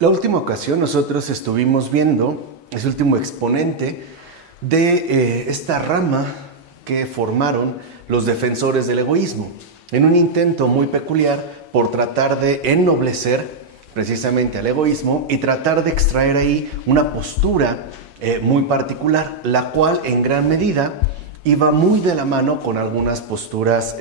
La última ocasión nosotros estuvimos viendo ese último exponente de esta rama que formaron los defensores del egoísmo, en un intento muy peculiar por tratar de ennoblecer precisamente al egoísmo y tratar de extraer ahí una postura muy particular, la cual en gran medida iba muy de la mano con algunas posturas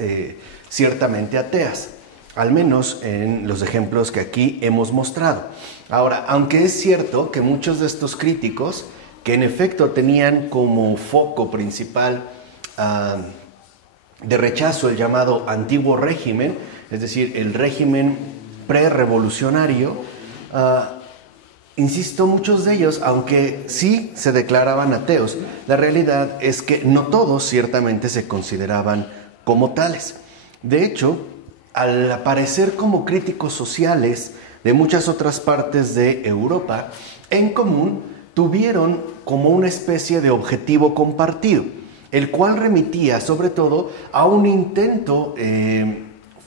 ciertamente ateas, al menos en los ejemplos que aquí hemos mostrado. Ahora, aunque es cierto que muchos de estos críticos, que en efecto tenían como foco principal de rechazo el llamado antiguo régimen, es decir, el régimen prerevolucionario, insisto, muchos de ellos, aunque sí se declaraban ateos, la realidad es que no todos ciertamente se consideraban como tales. De hecho, al aparecer como críticos sociales de muchas otras partes de Europa, en común tuvieron como una especie de objetivo compartido, el cual remitía sobre todo a un intento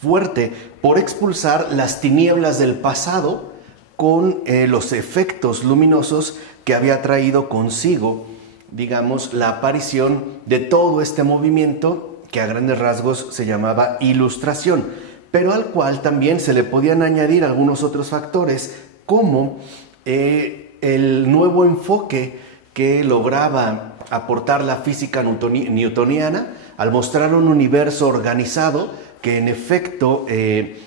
fuerte por expulsar las tinieblas del pasado con los efectos luminosos que había traído consigo, digamos, la aparición de todo este movimiento que a grandes rasgos se llamaba Ilustración, pero al cual también se le podían añadir algunos otros factores, como el nuevo enfoque que lograba aportar la física newtoniana al mostrar un universo organizado que en efecto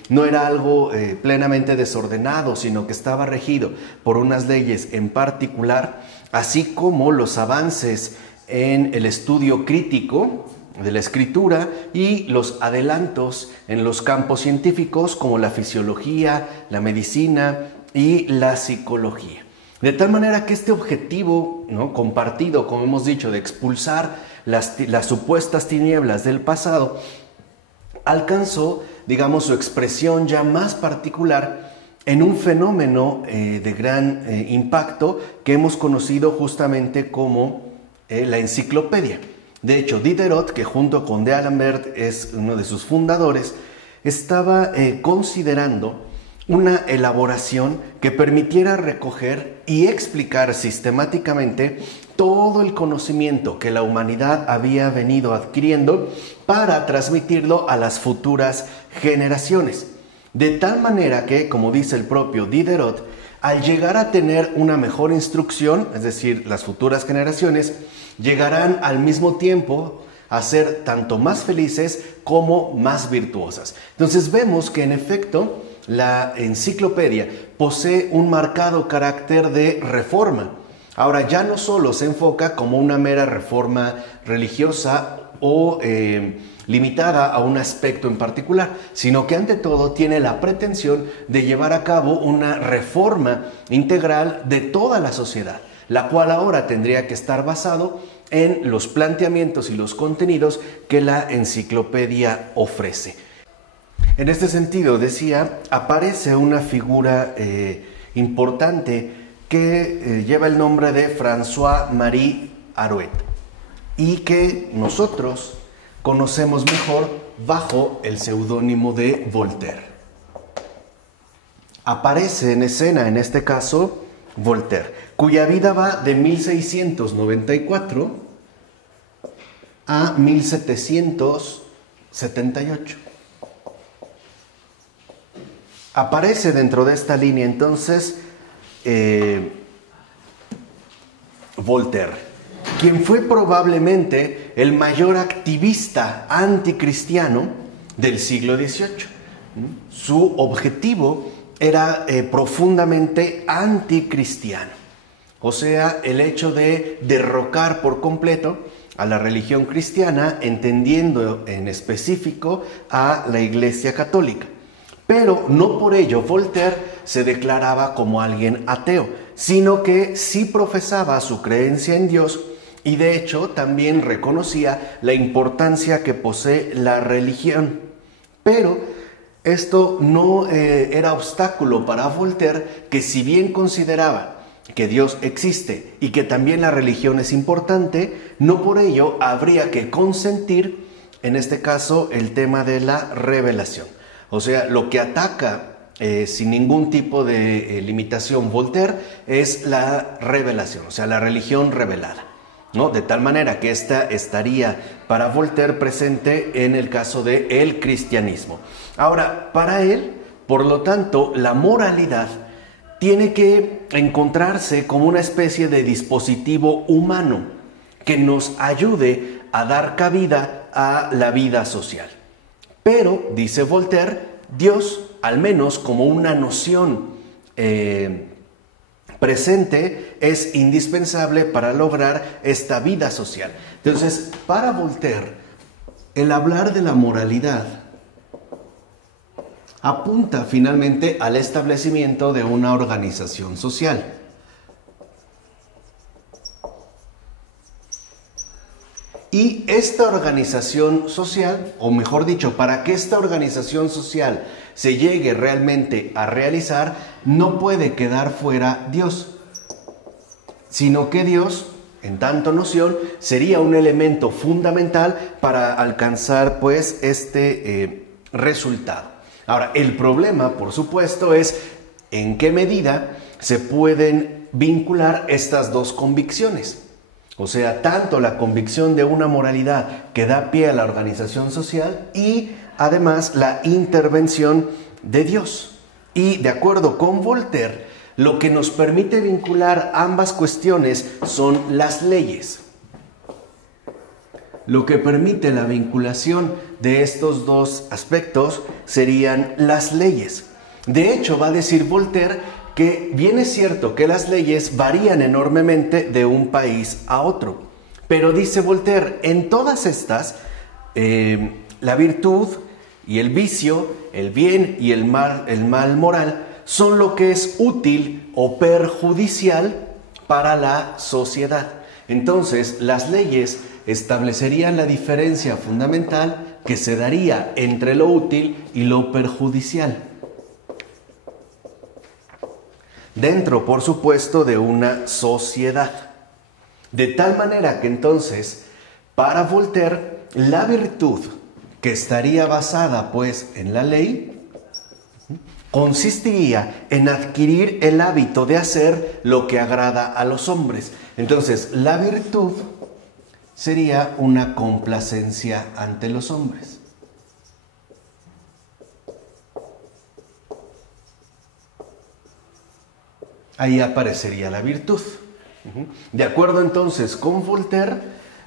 no era algo plenamente desordenado, sino que estaba regido por unas leyes en particular, así como los avances en el estudio crítico de la escritura y los adelantos en los campos científicos como la fisiología, la medicina y la psicología. De tal manera que este objetivo, ¿no?, compartido, como hemos dicho, de expulsar las supuestas tinieblas del pasado, alcanzó, digamos, su expresión ya más particular en un fenómeno de gran impacto que hemos conocido justamente como la enciclopedia. De hecho, Diderot, que junto con D'Alembert es uno de sus fundadores, estaba considerando una elaboración que permitiera recoger y explicar sistemáticamente todo el conocimiento que la humanidad había venido adquiriendo para transmitirlo a las futuras generaciones. De tal manera que, como dice el propio Diderot, al llegar a tener una mejor instrucción, es decir, las futuras generaciones, llegarán al mismo tiempo a ser tanto más felices como más virtuosas. Entonces vemos que en efecto la enciclopedia posee un marcado carácter de reforma. Ahora ya no solo se enfoca como una mera reforma religiosa o limitada a un aspecto en particular, sino que ante todo tiene la pretensión de llevar a cabo una reforma integral de toda la sociedad, la cual ahora tendría que estar basado en los planteamientos y los contenidos que la enciclopedia ofrece. En este sentido, decía, aparece una figura importante que lleva el nombre de François-Marie Arouet y que nosotros conocemos mejor bajo el seudónimo de Voltaire. Aparece en escena, en este caso, Voltaire, cuya vida va de 1694 a 1778. Aparece dentro de esta línea entonces Voltaire, quien fue probablemente el mayor activista anticristiano del siglo XVIII. Su objetivo era profundamente anticristiano, o sea, el hecho de derrocar por completo a la religión cristiana, entendiendo en específico a la Iglesia Católica. Pero no por ello Voltaire se declaraba como alguien ateo, sino que sí profesaba su creencia en Dios y de hecho también reconocía la importancia que posee la religión. Pero esto no era obstáculo para Voltaire, que si bien consideraba que Dios existe y que también la religión es importante, no por ello habría que consentir, en este caso, el tema de la revelación. O sea, lo que ataca sin ningún tipo de limitación Voltaire es la revelación, o sea, la religión revelada, ¿no? De tal manera que esta estaría para Voltaire presente en el caso del cristianismo. Ahora, para él, por lo tanto, la moralidad tiene que encontrarse como una especie de dispositivo humano que nos ayude a dar cabida a la vida social. Pero, dice Voltaire, Dios, al menos como una noción presente, es indispensable para lograr esta vida social. Entonces, para Voltaire, el hablar de la moralidad apunta finalmente al establecimiento de una organización social. Y esta organización social, o mejor dicho, para que esta organización social se llegue realmente a realizar, no puede quedar fuera Dios, sino que Dios, en tanto noción, sería un elemento fundamental para alcanzar pues este resultado. Ahora, el problema, por supuesto, es en qué medida se pueden vincular estas dos convicciones. O sea, tanto la convicción de una moralidad que da pie a la organización social y además la intervención de Dios. Y de acuerdo con Voltaire, lo que nos permite vincular ambas cuestiones son las leyes. Lo que permite la vinculación de estos dos aspectos serían las leyes. De hecho, va a decir Voltaire que bien es cierto que las leyes varían enormemente de un país a otro. Pero dice Voltaire, en todas estas, la virtud y el vicio, el bien y el mal moral, son lo que es útil o perjudicial para la sociedad. Entonces, las leyes establecerían la diferencia fundamental que se daría entre lo útil y lo perjudicial. Dentro, por supuesto, de una sociedad. De tal manera que entonces, para Voltaire, la virtud que estaría basada pues en la ley, consistiría en adquirir el hábito de hacer lo que agrada a los hombres. Entonces, la virtud sería una complacencia ante los hombres. Ahí aparecería la virtud. De acuerdo entonces con Voltaire,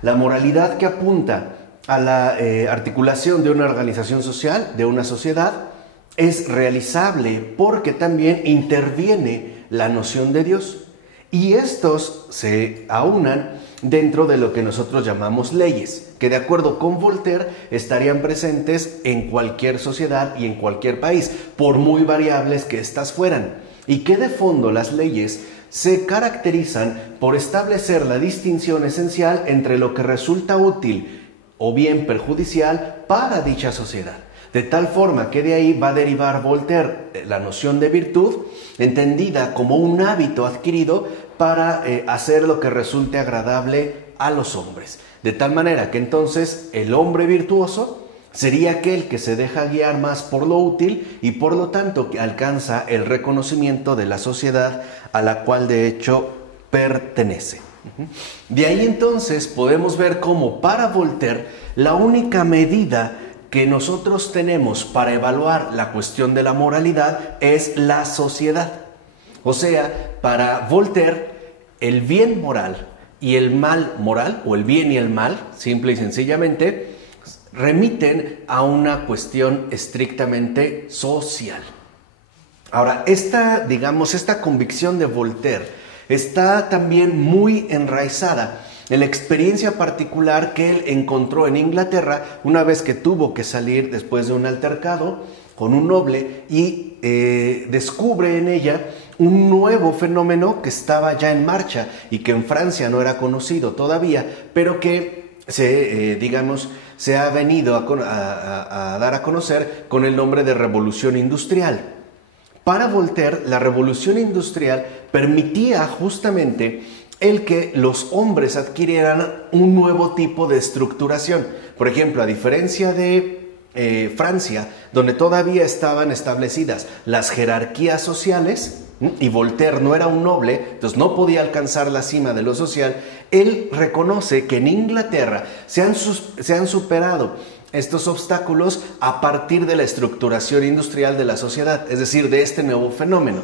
la moralidad que apunta a la articulación de una organización social, de una sociedad, es realizable porque también interviene la noción de Dios. Y estos se aunan dentro de lo que nosotros llamamos leyes, que de acuerdo con Voltaire estarían presentes en cualquier sociedad y en cualquier país, por muy variables que éstas fueran. Y que de fondo las leyes se caracterizan por establecer la distinción esencial entre lo que resulta útil o bien perjudicial para dicha sociedad. De tal forma que de ahí va a derivar Voltaire la noción de virtud, entendida como un hábito adquirido para hacer lo que resulte agradable a los hombres. De tal manera que entonces el hombre virtuoso sería aquel que se deja guiar más por lo útil y por lo tanto que alcanza el reconocimiento de la sociedad a la cual de hecho pertenece. De ahí entonces podemos ver cómo para Voltaire la única medida que nosotros tenemos para evaluar la cuestión de la moralidad es la sociedad. O sea, para Voltaire el bien moral y el mal moral, o el bien y el mal, simple y sencillamente, remiten a una cuestión estrictamente social. Ahora, esta convicción de Voltaire está también muy enraizada en la experiencia particular que él encontró en Inglaterra una vez que tuvo que salir después de un altercado con un noble y descubre en ella un nuevo fenómeno que estaba ya en marcha y que en Francia no era conocido todavía, pero que se ha venido a dar a conocer con el nombre de revolución industrial. Para Voltaire, la revolución industrial permitía justamente el que los hombres adquirieran un nuevo tipo de estructuración. Por ejemplo, a diferencia de Francia, donde todavía estaban establecidas las jerarquías sociales, y Voltaire no era un noble, entonces no podía alcanzar la cima de lo social, él reconoce que en Inglaterra se han superado estos obstáculos a partir de la estructuración industrial de la sociedad, es decir, de este nuevo fenómeno,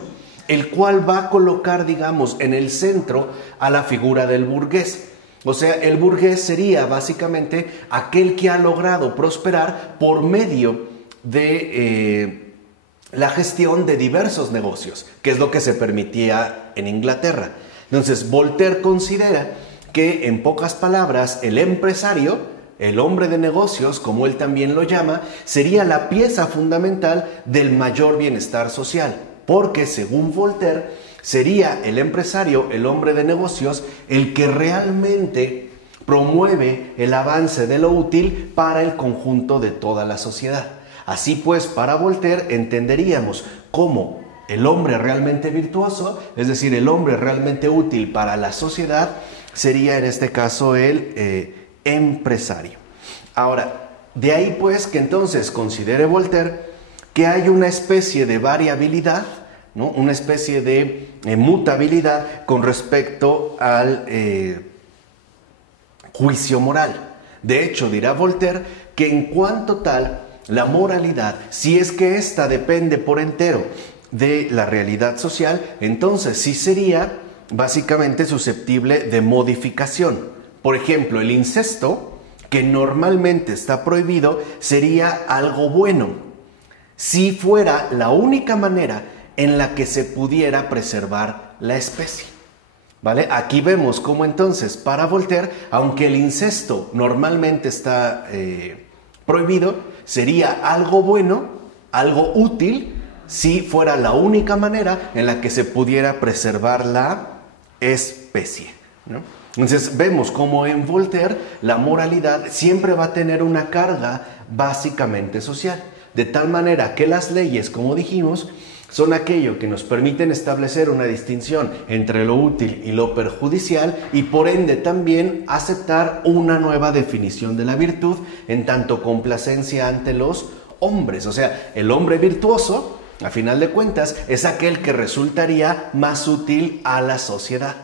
el cual va a colocar, digamos, en el centro a la figura del burgués. O sea, el burgués sería básicamente aquel que ha logrado prosperar por medio de la gestión de diversos negocios, que es lo que se permitía en Inglaterra. Entonces, Voltaire considera que, en pocas palabras, el empresario, el hombre de negocios, como él también lo llama, sería la pieza fundamental del mayor bienestar social, porque, según Voltaire, sería el empresario, el hombre de negocios, el que realmente promueve el avance de lo útil para el conjunto de toda la sociedad. Así pues, para Voltaire entenderíamos cómo el hombre realmente virtuoso, es decir, el hombre realmente útil para la sociedad, sería en este caso el empresario. Ahora, de ahí pues que entonces considere Voltaire que hay una especie de variabilidad, ¿no? Una especie de mutabilidad con respecto al juicio moral. De hecho, dirá Voltaire que en cuanto tal, la moralidad, si es que ésta depende por entero de la realidad social, entonces sí sería básicamente susceptible de modificación. Por ejemplo, el incesto, que normalmente está prohibido, sería algo bueno, si fuera la única manera en la que se pudiera preservar la especie. ¿Vale? Aquí vemos cómo entonces para Voltaire, aunque el incesto normalmente está prohibido, sería algo bueno, algo útil, si fuera la única manera en la que se pudiera preservar la especie, ¿no? Entonces vemos cómo en Voltaire la moralidad siempre va a tener una carga básicamente social, de tal manera que las leyes, como dijimos, son aquello que nos permiten establecer una distinción entre lo útil y lo perjudicial y por ende también aceptar una nueva definición de la virtud en tanto complacencia ante los hombres. O sea, el hombre virtuoso, a final de cuentas, es aquel que resultaría más útil a la sociedad.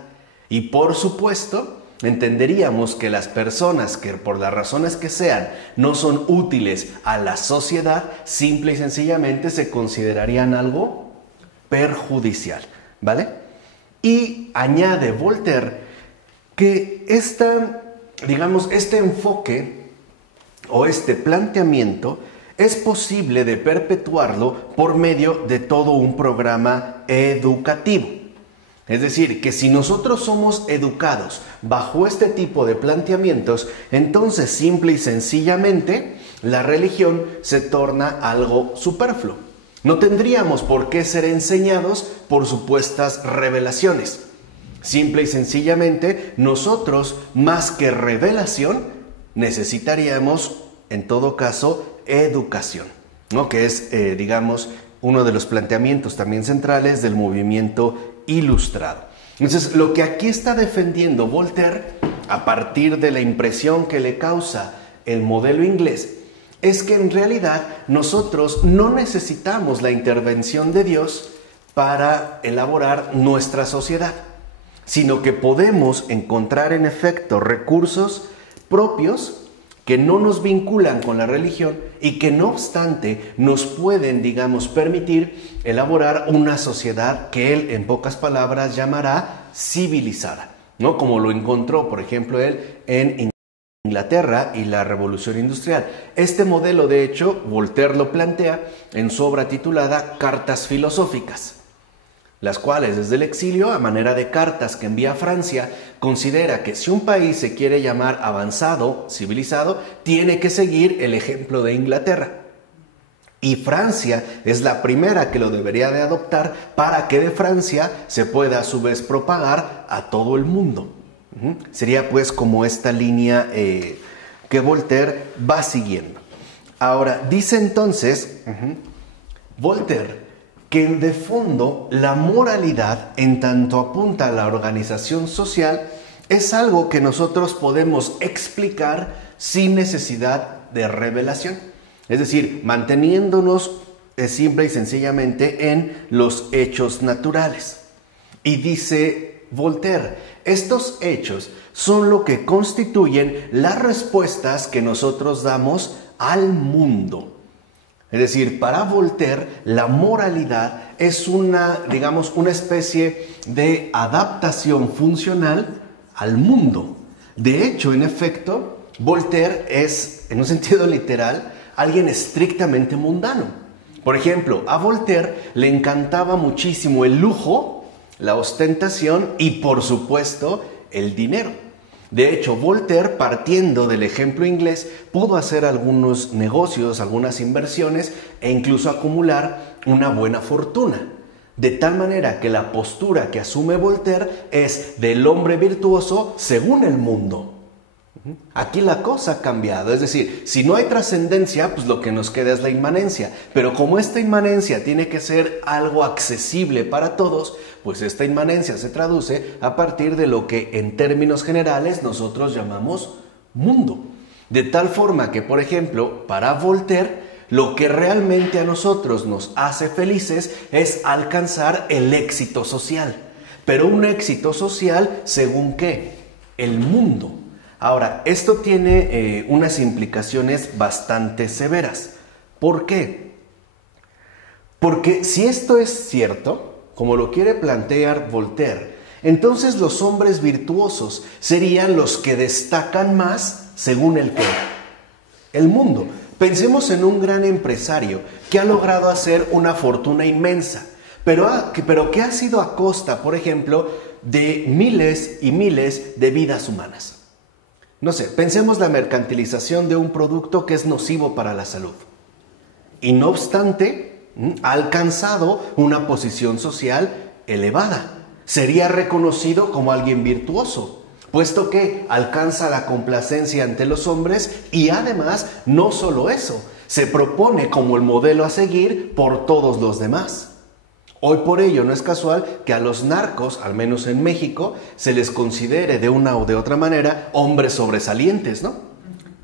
Y por supuesto, entenderíamos que las personas que por las razones que sean no son útiles a la sociedad, simple y sencillamente se considerarían algo perjudicial, ¿vale? Y añade Voltaire que este enfoque o este planteamiento es posible de perpetuarlo por medio de todo un programa educativo. Es decir, que si nosotros somos educados bajo este tipo de planteamientos, entonces simple y sencillamente la religión se torna algo superfluo. No tendríamos por qué ser enseñados por supuestas revelaciones. Simple y sencillamente nosotros, más que revelación, necesitaríamos, en todo caso, educación, ¿no? Que es, digamos, uno de los planteamientos también centrales del movimiento ilustrado. Entonces, lo que aquí está defendiendo Voltaire, a partir de la impresión que le causa el modelo inglés, es que en realidad nosotros no necesitamos la intervención de Dios para elaborar nuestra sociedad, sino que podemos encontrar en efecto recursos propios que no nos vinculan con la religión y que no obstante nos pueden, digamos, permitir elaborar una sociedad que él, en pocas palabras, llamará civilizada, ¿no? Como lo encontró, por ejemplo, él en Inglaterra y la Revolución Industrial. Este modelo, de hecho, Voltaire lo plantea en su obra titulada Cartas Filosóficas, las cuales desde el exilio, a manera de cartas que envía a Francia, considera que si un país se quiere llamar avanzado, civilizado, tiene que seguir el ejemplo de Inglaterra. Y Francia es la primera que lo debería de adoptar para que de Francia se pueda a su vez propagar a todo el mundo. Sería pues como esta línea que Voltaire va siguiendo. Ahora, dice entonces Voltaire que de fondo la moralidad, en tanto apunta a la organización social, es algo que nosotros podemos explicar sin necesidad de revelación. Es decir, manteniéndonos simple y sencillamente en los hechos naturales. Y dice Voltaire, estos hechos son lo que constituyen las respuestas que nosotros damos al mundo. Es decir, para Voltaire, la moralidad es una especie de adaptación funcional al mundo. De hecho, en efecto, Voltaire es, en un sentido literal, alguien estrictamente mundano. Por ejemplo, a Voltaire le encantaba muchísimo el lujo, la ostentación y, por supuesto, el dinero. De hecho, Voltaire, partiendo del ejemplo inglés, pudo hacer algunos negocios, algunas inversiones e incluso acumular una buena fortuna. De tal manera que la postura que asume Voltaire es del hombre virtuoso según el mundo. Aquí la cosa ha cambiado, es decir, si no hay trascendencia, pues lo que nos queda es la inmanencia. Pero como esta inmanencia tiene que ser algo accesible para todos, pues esta inmanencia se traduce a partir de lo que en términos generales nosotros llamamos mundo. De tal forma que, por ejemplo, para Voltaire, lo que realmente a nosotros nos hace felices es alcanzar el éxito social. Pero un éxito social, ¿según qué? El mundo. Ahora, esto tiene unas implicaciones bastante severas. ¿Por qué? Porque si esto es cierto, como lo quiere plantear Voltaire, entonces los hombres virtuosos serían los que destacan más según el qué. El mundo. Pensemos en un gran empresario que ha logrado hacer una fortuna inmensa, pero que ha sido a costa, por ejemplo, de miles y miles de vidas humanas. No sé, pensemos la mercantilización de un producto que es nocivo para la salud. Y no obstante, ha alcanzado una posición social elevada. Sería reconocido como alguien virtuoso, puesto que alcanza la complacencia ante los hombres y además, no solo eso, se propone como el modelo a seguir por todos los demás. Hoy por ello no es casual que a los narcos, al menos en México, se les considere de una o de otra manera hombres sobresalientes, ¿no?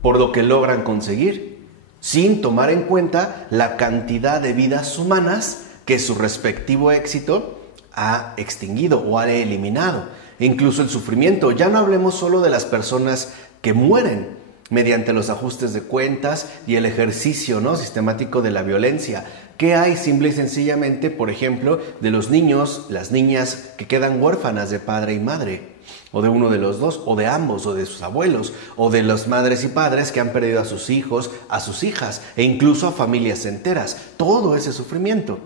Por lo que logran conseguir, sin tomar en cuenta la cantidad de vidas humanas que su respectivo éxito ha extinguido o ha eliminado. Incluso el sufrimiento, ya no hablemos solo de las personas que mueren mediante los ajustes de cuentas y el ejercicio, ¿no?, sistemático de la violencia. ¿Qué hay simple y sencillamente, por ejemplo, de los niños, las niñas que quedan huérfanas de padre y madre? O de uno de los dos, o de ambos, o de sus abuelos, o de las madres y padres que han perdido a sus hijos, a sus hijas, e incluso a familias enteras. Todo ese sufrimiento.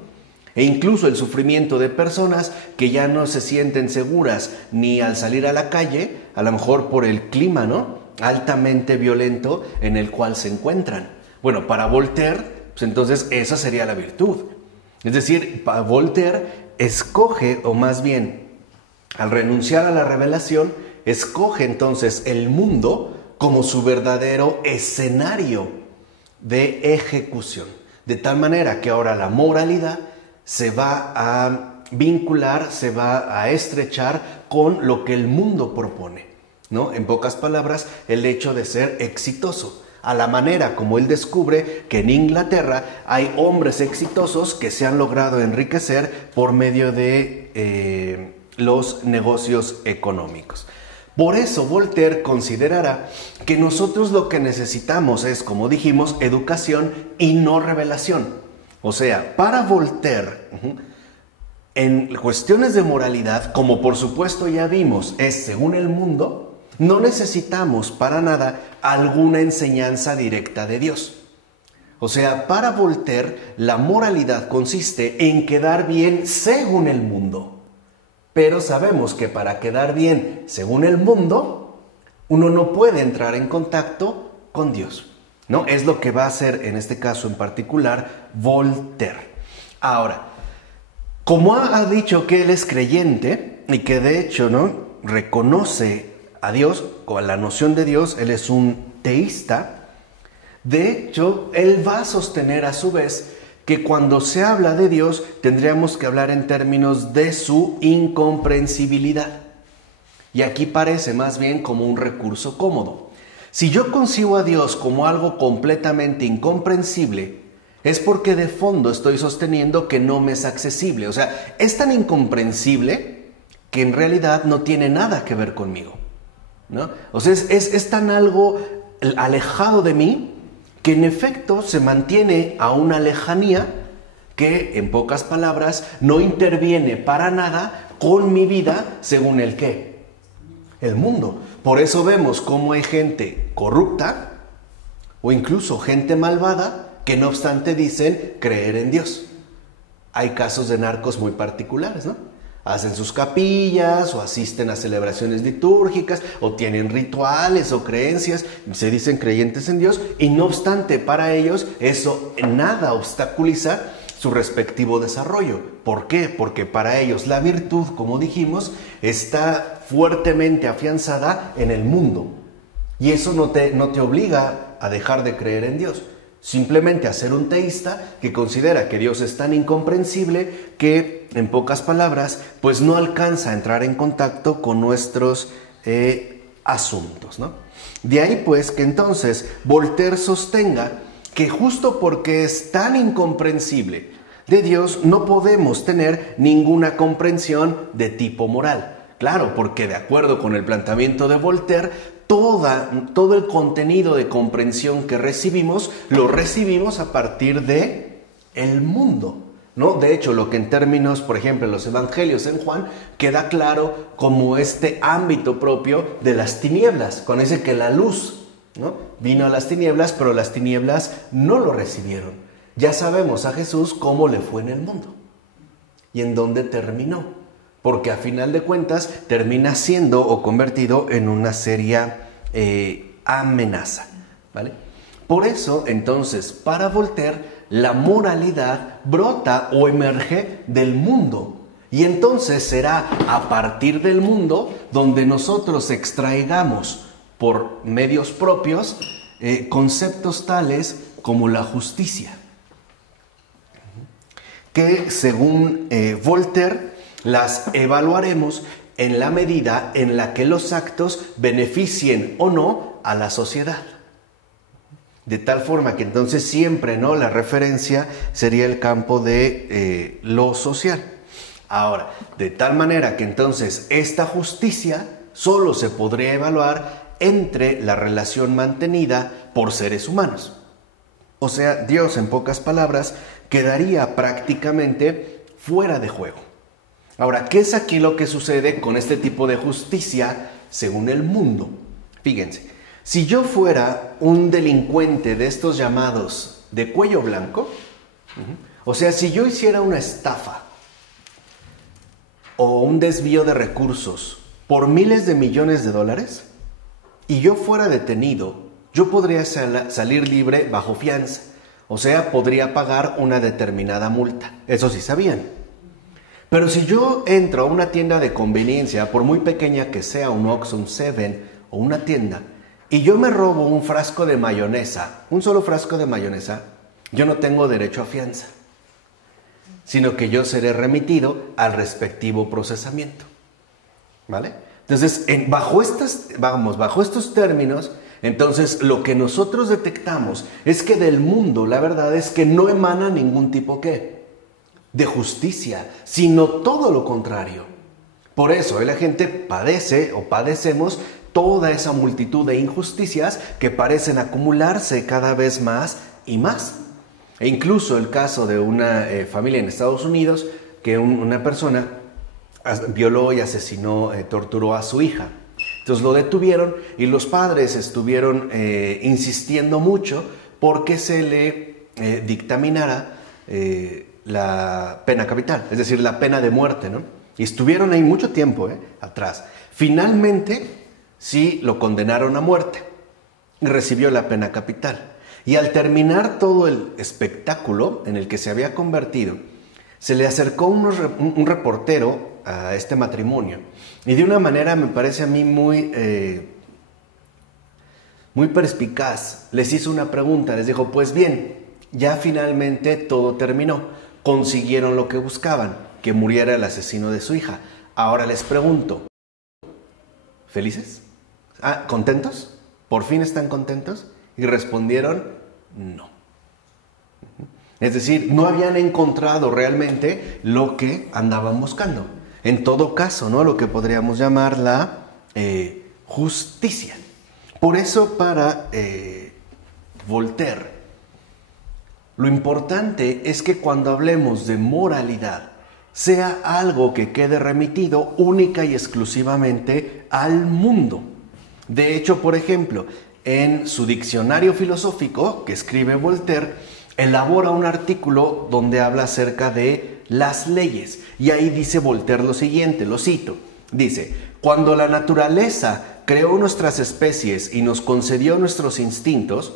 E incluso el sufrimiento de personas que ya no se sienten seguras ni al salir a la calle, a lo mejor por el clima, ¿no?, altamente violento en el cual se encuentran. Bueno, para Voltaire, pues entonces esa sería la virtud. Es decir, para Voltaire escoge, o más bien, al renunciar a la revelación, escoge entonces el mundo como su verdadero escenario de ejecución. De tal manera que ahora la moralidad se va a vincular, se va a estrechar con lo que el mundo propone, ¿no? En pocas palabras, el hecho de ser exitoso. A la manera como él descubre que en Inglaterra hay hombres exitosos que se han logrado enriquecer por medio de los negocios económicos. Por eso Voltaire considerará que nosotros lo que necesitamos es, como dijimos, educación y no revelación. O sea, para Voltaire, en cuestiones de moralidad, como por supuesto ya vimos, es según el mundo, no necesitamos para nada alguna enseñanza directa de Dios. O sea, para Voltaire, la moralidad consiste en quedar bien según el mundo. Pero sabemos que para quedar bien según el mundo, uno no puede entrar en contacto con Dios, ¿no? Es lo que va a hacer en este caso en particular Voltaire. Ahora, como ha dicho que él es creyente y que de hecho, ¿no?, reconoce a Dios, con la noción de Dios, él es un teísta. De hecho, él va a sostener a su vez que cuando se habla de Dios tendríamos que hablar en términos de su incomprensibilidad. Y aquí parece más bien como un recurso cómodo. Si yo concibo a Dios como algo completamente incomprensible, es porque de fondo estoy sosteniendo que no me es accesible. O sea, es tan incomprensible que en realidad no tiene nada que ver conmigo, ¿no? O sea, es tan algo alejado de mí que en efecto se mantiene a una lejanía que, en pocas palabras, no interviene para nada con mi vida según el qué, el mundo. Por eso vemos cómo hay gente corrupta o incluso gente malvada que no obstante dicen creer en Dios. Hay casos de narcos muy particulares, ¿no? Hacen sus capillas o asisten a celebraciones litúrgicas o tienen rituales o creencias, se dicen creyentes en Dios y no obstante para ellos eso nada obstaculiza su respectivo desarrollo. ¿Por qué? Porque para ellos la virtud, como dijimos, está fuertemente afianzada en el mundo y eso no te obliga a dejar de creer en Dios. Simplemente a ser un teísta que considera que Dios es tan incomprensible que, en pocas palabras, pues no alcanza a entrar en contacto con nuestros asuntos, ¿no? De ahí pues que entonces Voltaire sostenga que justo porque es tan incomprensible de Dios no podemos tener ninguna comprensión de tipo moral. Claro, porque de acuerdo con el planteamiento de Voltaire, todo el contenido de comprensión que recibimos, lo recibimos a partir de el mundo, ¿no? De hecho, lo que en términos, por ejemplo, en los evangelios en Juan, queda claro como este ámbito propio de las tinieblas, cuando dice que la luz, ¿no?, vino a las tinieblas, pero las tinieblas no lo recibieron. Ya sabemos a Jesús cómo le fue en el mundo y en dónde terminó. Porque a final de cuentas termina siendo o convertido en una seria amenaza, ¿vale? Por eso, entonces, para Voltaire, la moralidad brota o emerge del mundo. Y entonces será a partir del mundo donde nosotros extraigamos por medios propios conceptos tales como la justicia. Que según Voltaire, las evaluaremos en la medida en la que los actos beneficien o no a la sociedad. De tal forma que entonces siempre, ¿no?, la referencia sería el campo de lo social. Ahora, de tal manera que entonces esta justicia solo se podría evaluar entre la relación mantenida por seres humanos. O sea, Dios, en pocas palabras, quedaría prácticamente fuera de juego. Ahora, ¿qué es aquí lo que sucede con este tipo de justicia según el mundo? Fíjense, si yo fuera un delincuente de estos llamados de cuello blanco, o sea, si yo hiciera una estafa o un desvío de recursos por miles de millones de dólares y yo fuera detenido, yo podría salir libre bajo fianza, o sea, podría pagar una determinada multa. Eso sí sabían. Pero si yo entro a una tienda de conveniencia, por muy pequeña que sea, un Oxxo, un Seven o una tienda, y yo me robo un frasco de mayonesa, un solo frasco de mayonesa, yo no tengo derecho a fianza, sino que yo seré remitido al respectivo procesamiento, ¿vale? Entonces, bajo estos términos, entonces lo que nosotros detectamos es que del mundo, la verdad es que no emana ningún tipo de justicia, sino todo lo contrario. Por eso la gente padece o padecemos toda esa multitud de injusticias que parecen acumularse cada vez más y más. E incluso el caso de una familia en Estados Unidos que una persona violó y asesinó, torturó a su hija. Entonces lo detuvieron y los padres estuvieron insistiendo mucho porque se le dictaminara la pena capital, es decir, la pena de muerte, ¿no? Y estuvieron ahí mucho tiempo atrás. Finalmente, sí lo condenaron a muerte y recibió la pena capital. Y al terminar todo el espectáculo en el que se había convertido, se le acercó un reportero a este matrimonio y de una manera, me parece a mí muy perspicaz, les hizo una pregunta, les dijo, pues bien, ya finalmente todo terminó. Consiguieron lo que buscaban, que muriera el asesino de su hija. Ahora les pregunto, ¿felices? ¿Contentos? ¿Por fin están contentos? Y respondieron, no. Es decir, no habían encontrado realmente lo que andaban buscando. En todo caso, ¿no? Lo que podríamos llamar la justicia. Por eso para Voltaire, lo importante es que cuando hablemos de moralidad, sea algo que quede remitido única y exclusivamente al mundo. De hecho, por ejemplo, en su diccionario filosófico que escribe Voltaire, elabora un artículo donde habla acerca de las leyes. Y ahí dice Voltaire lo siguiente, lo cito. Dice, cuando la naturaleza creó nuestras especies y nos concedió nuestros instintos,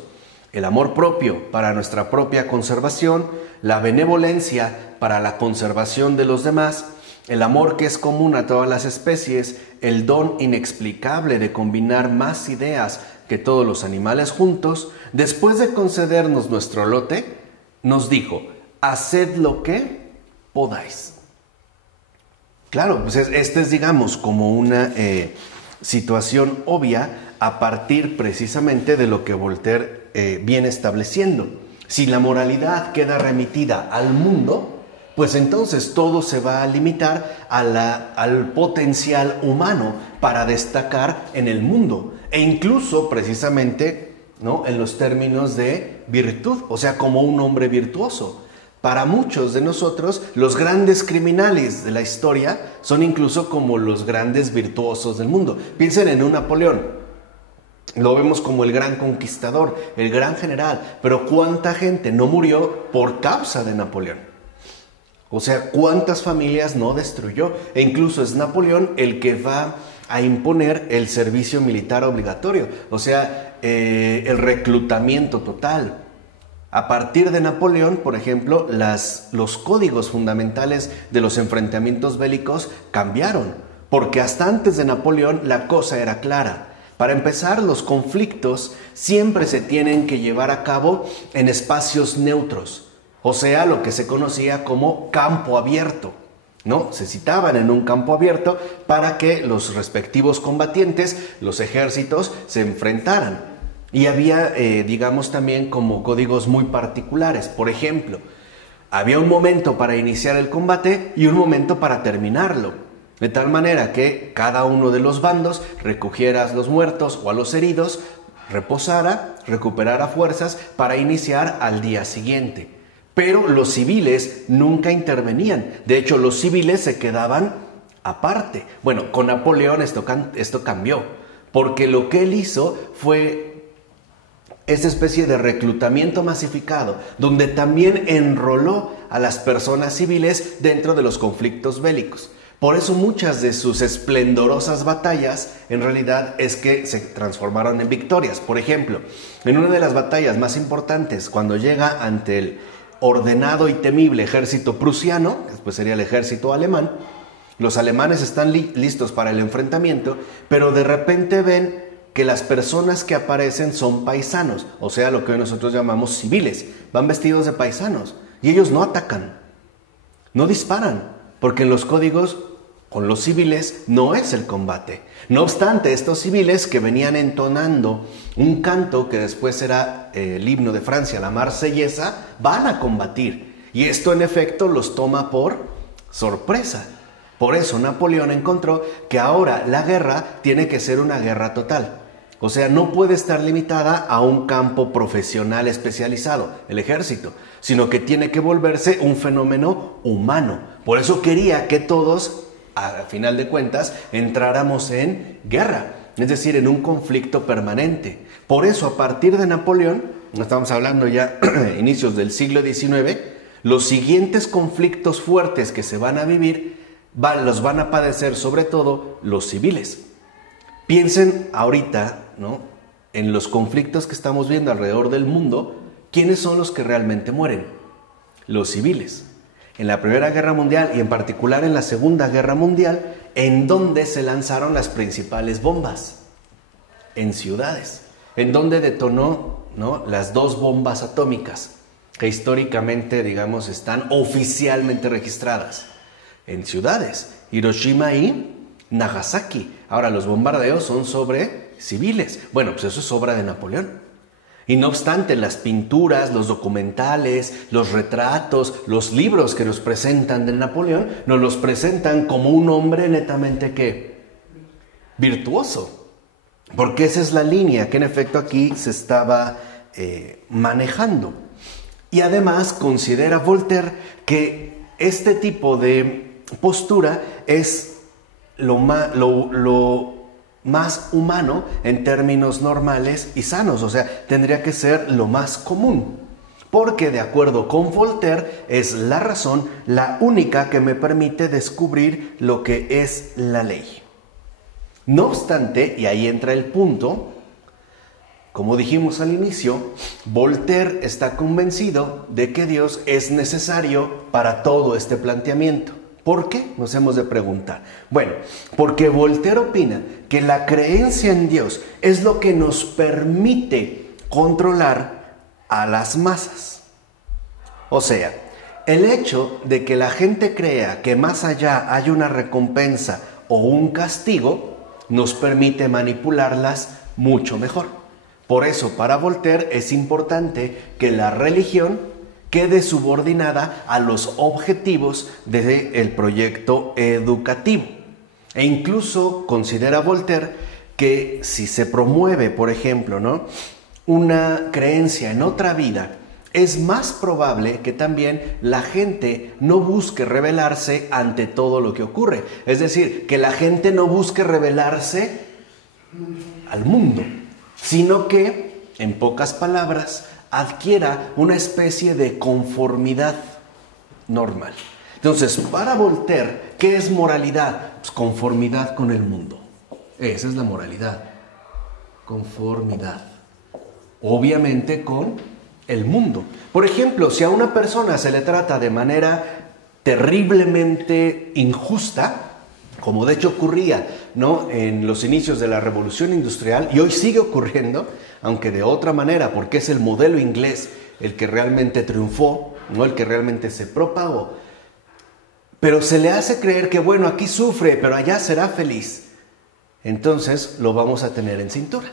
el amor propio para nuestra propia conservación, la benevolencia para la conservación de los demás, el amor que es común a todas las especies, el don inexplicable de combinar más ideas que todos los animales juntos, después de concedernos nuestro lote, nos dijo, haced lo que podáis. Claro, pues este es, digamos, como una situación obvia a partir precisamente de lo que Voltaire viene estableciendo. Si la moralidad queda remitida al mundo, pues entonces todo se va a limitar al potencial humano para destacar en el mundo. E incluso precisamente, ¿no?, en los términos de virtud, o sea, como un hombre virtuoso. Para muchos de nosotros, los grandes criminales de la historia son incluso como los grandes virtuosos del mundo. Piensen en un Napoleón. Lo vemos como el gran conquistador, el gran general, pero ¿cuánta gente no murió por causa de Napoleón? O sea, ¿cuántas familias no destruyó? E incluso es Napoleón el que va a imponer el servicio militar obligatorio, o sea, el reclutamiento total. A partir de Napoleón, por ejemplo, los códigos fundamentales de los enfrentamientos bélicos cambiaron, porque hasta antes de Napoleón la cosa era clara. Para empezar, los conflictos siempre se tienen que llevar a cabo en espacios neutros, o sea, lo que se conocía como campo abierto, ¿no? Se citaban en un campo abierto para que los respectivos combatientes, los ejércitos, se enfrentaran. Y había, digamos, también como códigos muy particulares. Por ejemplo, había un momento para iniciar el combate y un momento para terminarlo. De tal manera que cada uno de los bandos recogiera a los muertos o a los heridos, reposara, recuperara fuerzas para iniciar al día siguiente. Pero los civiles nunca intervenían. De hecho, los civiles se quedaban aparte. Bueno, con Napoleón esto cambió, porque lo que él hizo fue esta especie de reclutamiento masificado, donde también enroló a las personas civiles dentro de los conflictos bélicos. Por eso muchas de sus esplendorosas batallas en realidad es que se transformaron en victorias. Por ejemplo, en una de las batallas más importantes, cuando llega ante el ordenado y temible ejército prusiano, que después sería el ejército alemán, los alemanes están listos para el enfrentamiento, pero de repente ven que las personas que aparecen son paisanos, o sea, lo que hoy nosotros llamamos civiles, van vestidos de paisanos, y ellos no atacan, no disparan, porque en los códigos con los civiles no es el combate. No obstante, estos civiles que venían entonando un canto que después será el himno de Francia, la Marsellesa, van a combatir. Y esto en efecto los toma por sorpresa. Por eso Napoleón encontró que ahora la guerra tiene que ser una guerra total. O sea, no puede estar limitada a un campo profesional especializado, el ejército, sino que tiene que volverse un fenómeno humano. Por eso quería que todos, a final de cuentas, entráramos en guerra, es decir, en un conflicto permanente. Por eso, a partir de Napoleón, estamos hablando ya inicios del siglo XIX, los siguientes conflictos fuertes que se van a vivir, los van a padecer sobre todo los civiles. Piensen ahorita, ¿no?, en los conflictos que estamos viendo alrededor del mundo. ¿Quiénes son los que realmente mueren? Los civiles. En la Primera Guerra Mundial y en particular en la Segunda Guerra Mundial, ¿en dónde se lanzaron las principales bombas? En ciudades. ¿En dónde detonó, ¿no?, las dos bombas atómicas que históricamente, digamos, están oficialmente registradas? En ciudades, Hiroshima y Nagasaki. Ahora, los bombardeos son sobre civiles. Bueno, pues eso es obra de Napoleón. Y no obstante, las pinturas, los documentales, los retratos, los libros que nos presentan de Napoleón, nos los presentan como un hombre netamente ¿qué? Virtuoso. Porque esa es la línea que en efecto aquí se estaba manejando. Y además considera Voltaire que este tipo de postura es lo más humano en términos normales y sanos, o sea, tendría que ser lo más común, porque de acuerdo con Voltaire es la razón la única que me permite descubrir lo que es la ley. No obstante, y ahí entra el punto, como dijimos al inicio, Voltaire está convencido de que Dios es necesario para todo este planteamiento. ¿Por qué? Nos hemos de preguntar. Bueno, porque Voltaire opina que la creencia en Dios es lo que nos permite controlar a las masas. O sea, el hecho de que la gente crea que más allá hay una recompensa o un castigo, nos permite manipularlas mucho mejor. Por eso, para Voltaire es importante que la religión quede subordinada a los objetivos del proyecto educativo. E incluso considera Voltaire que si se promueve, por ejemplo, ¿no?, una creencia en otra vida, es más probable que también la gente no busque rebelarse ante todo lo que ocurre. Es decir, que la gente no busque rebelarse al mundo, sino que, en pocas palabras, adquiera una especie de conformidad normal. Entonces, para Voltaire, ¿qué es moralidad? Pues conformidad con el mundo. Esa es la moralidad. Conformidad. Obviamente con el mundo. Por ejemplo, si a una persona se le trata de manera terriblemente injusta, como de hecho ocurría, ¿no?, en los inicios de la Revolución Industrial, y hoy sigue ocurriendo, aunque de otra manera, porque es el modelo inglés el que realmente triunfó, no el que realmente se propagó, pero se le hace creer que, bueno, aquí sufre, pero allá será feliz. Entonces lo vamos a tener en cintura,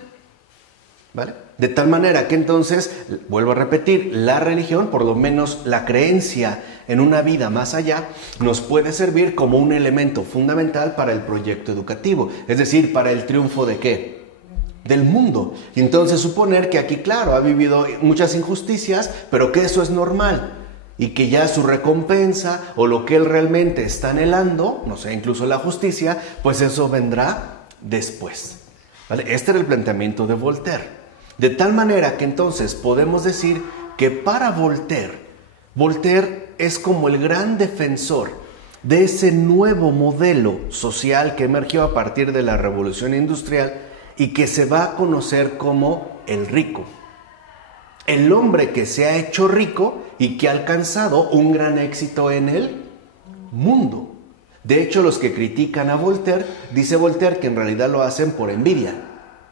¿vale? De tal manera que entonces, vuelvo a repetir, la religión, por lo menos la creencia en una vida más allá, nos puede servir como un elemento fundamental para el proyecto educativo, es decir, para el triunfo ¿de qué? Del mundo. Y entonces suponer que aquí, claro, ha vivido muchas injusticias, pero que eso es normal y que ya su recompensa o lo que él realmente está anhelando, no sé, incluso la justicia, pues eso vendrá después, ¿vale? Este era el planteamiento de Voltaire. De tal manera que entonces podemos decir que para Voltaire es como el gran defensor de ese nuevo modelo social que emergió a partir de la Revolución Industrial y que se va a conocer como el rico. El hombre que se ha hecho rico y que ha alcanzado un gran éxito en el mundo. De hecho, los que critican a Voltaire, dice Voltaire que en realidad lo hacen por envidia,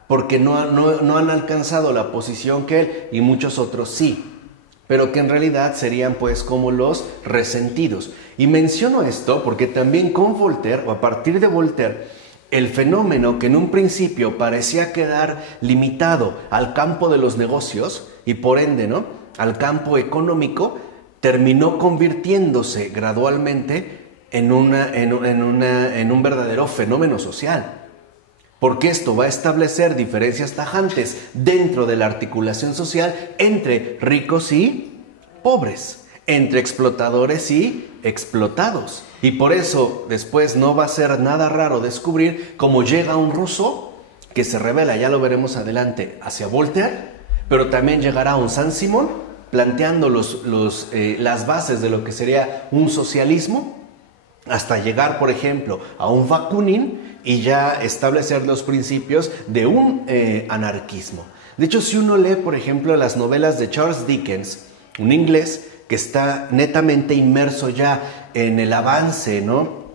porque no han alcanzado la posición que él y muchos otros sí, pero que en realidad serían pues como los resentidos. Y menciono esto porque también con Voltaire, o a partir de Voltaire, el fenómeno que en un principio parecía quedar limitado al campo de los negocios y por ende, ¿no?, al campo económico, terminó convirtiéndose gradualmente en un verdadero fenómeno social. Porque esto va a establecer diferencias tajantes dentro de la articulación social entre ricos y pobres, entre explotadores y explotados. Y por eso después no va a ser nada raro descubrir cómo llega un ruso que se revela, ya lo veremos adelante, hacia Voltaire, pero también llegará un Saint-Simon planteando las bases de lo que sería un socialismo, hasta llegar, por ejemplo, a un Bakunin y ya establecer los principios de un anarquismo. De hecho, si uno lee, por ejemplo, las novelas de Charles Dickens, un inglés que está netamente inmerso ya en el avance, ¿no?,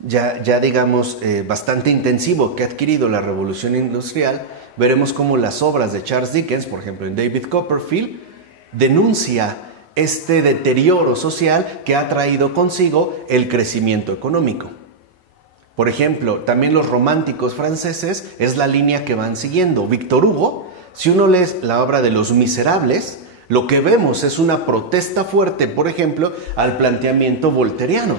ya digamos, bastante intensivo que ha adquirido la Revolución Industrial, veremos cómo las obras de Charles Dickens, por ejemplo, en David Copperfield, denuncia este deterioro social que ha traído consigo el crecimiento económico. Por ejemplo, también los románticos franceses es la línea que van siguiendo. Víctor Hugo, si uno lee la obra de Los Miserables, lo que vemos es una protesta fuerte, por ejemplo, al planteamiento voltairiano.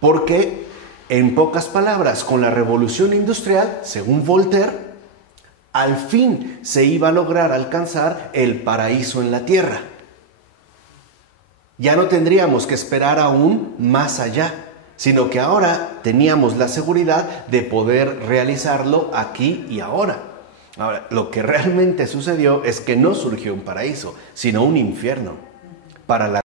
Porque, en pocas palabras, con la revolución industrial, según Voltaire, al fin se iba a lograr alcanzar el paraíso en la tierra. Ya no tendríamos que esperar aún más allá, sino que ahora teníamos la seguridad de poder realizarlo aquí y ahora. Ahora, lo que realmente sucedió es que no surgió un paraíso, sino un infierno para la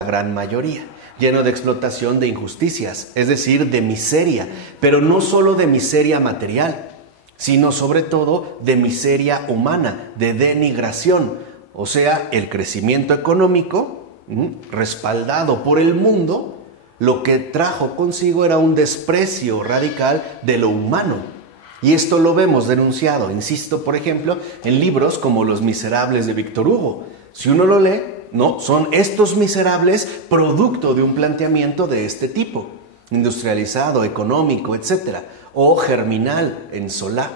gran mayoría, lleno de explotación, de injusticias, es decir, de miseria, pero no solo de miseria material, sino sobre todo de miseria humana, de denigración, o sea, el crecimiento económico respaldado por el mundo, lo que trajo consigo era un desprecio radical de lo humano. Y esto lo vemos denunciado, insisto, por ejemplo, en libros como Los Miserables de Víctor Hugo. Si uno lo lee, no, son estos miserables producto de un planteamiento de este tipo, industrializado, económico, etc. O Germinal en Solá,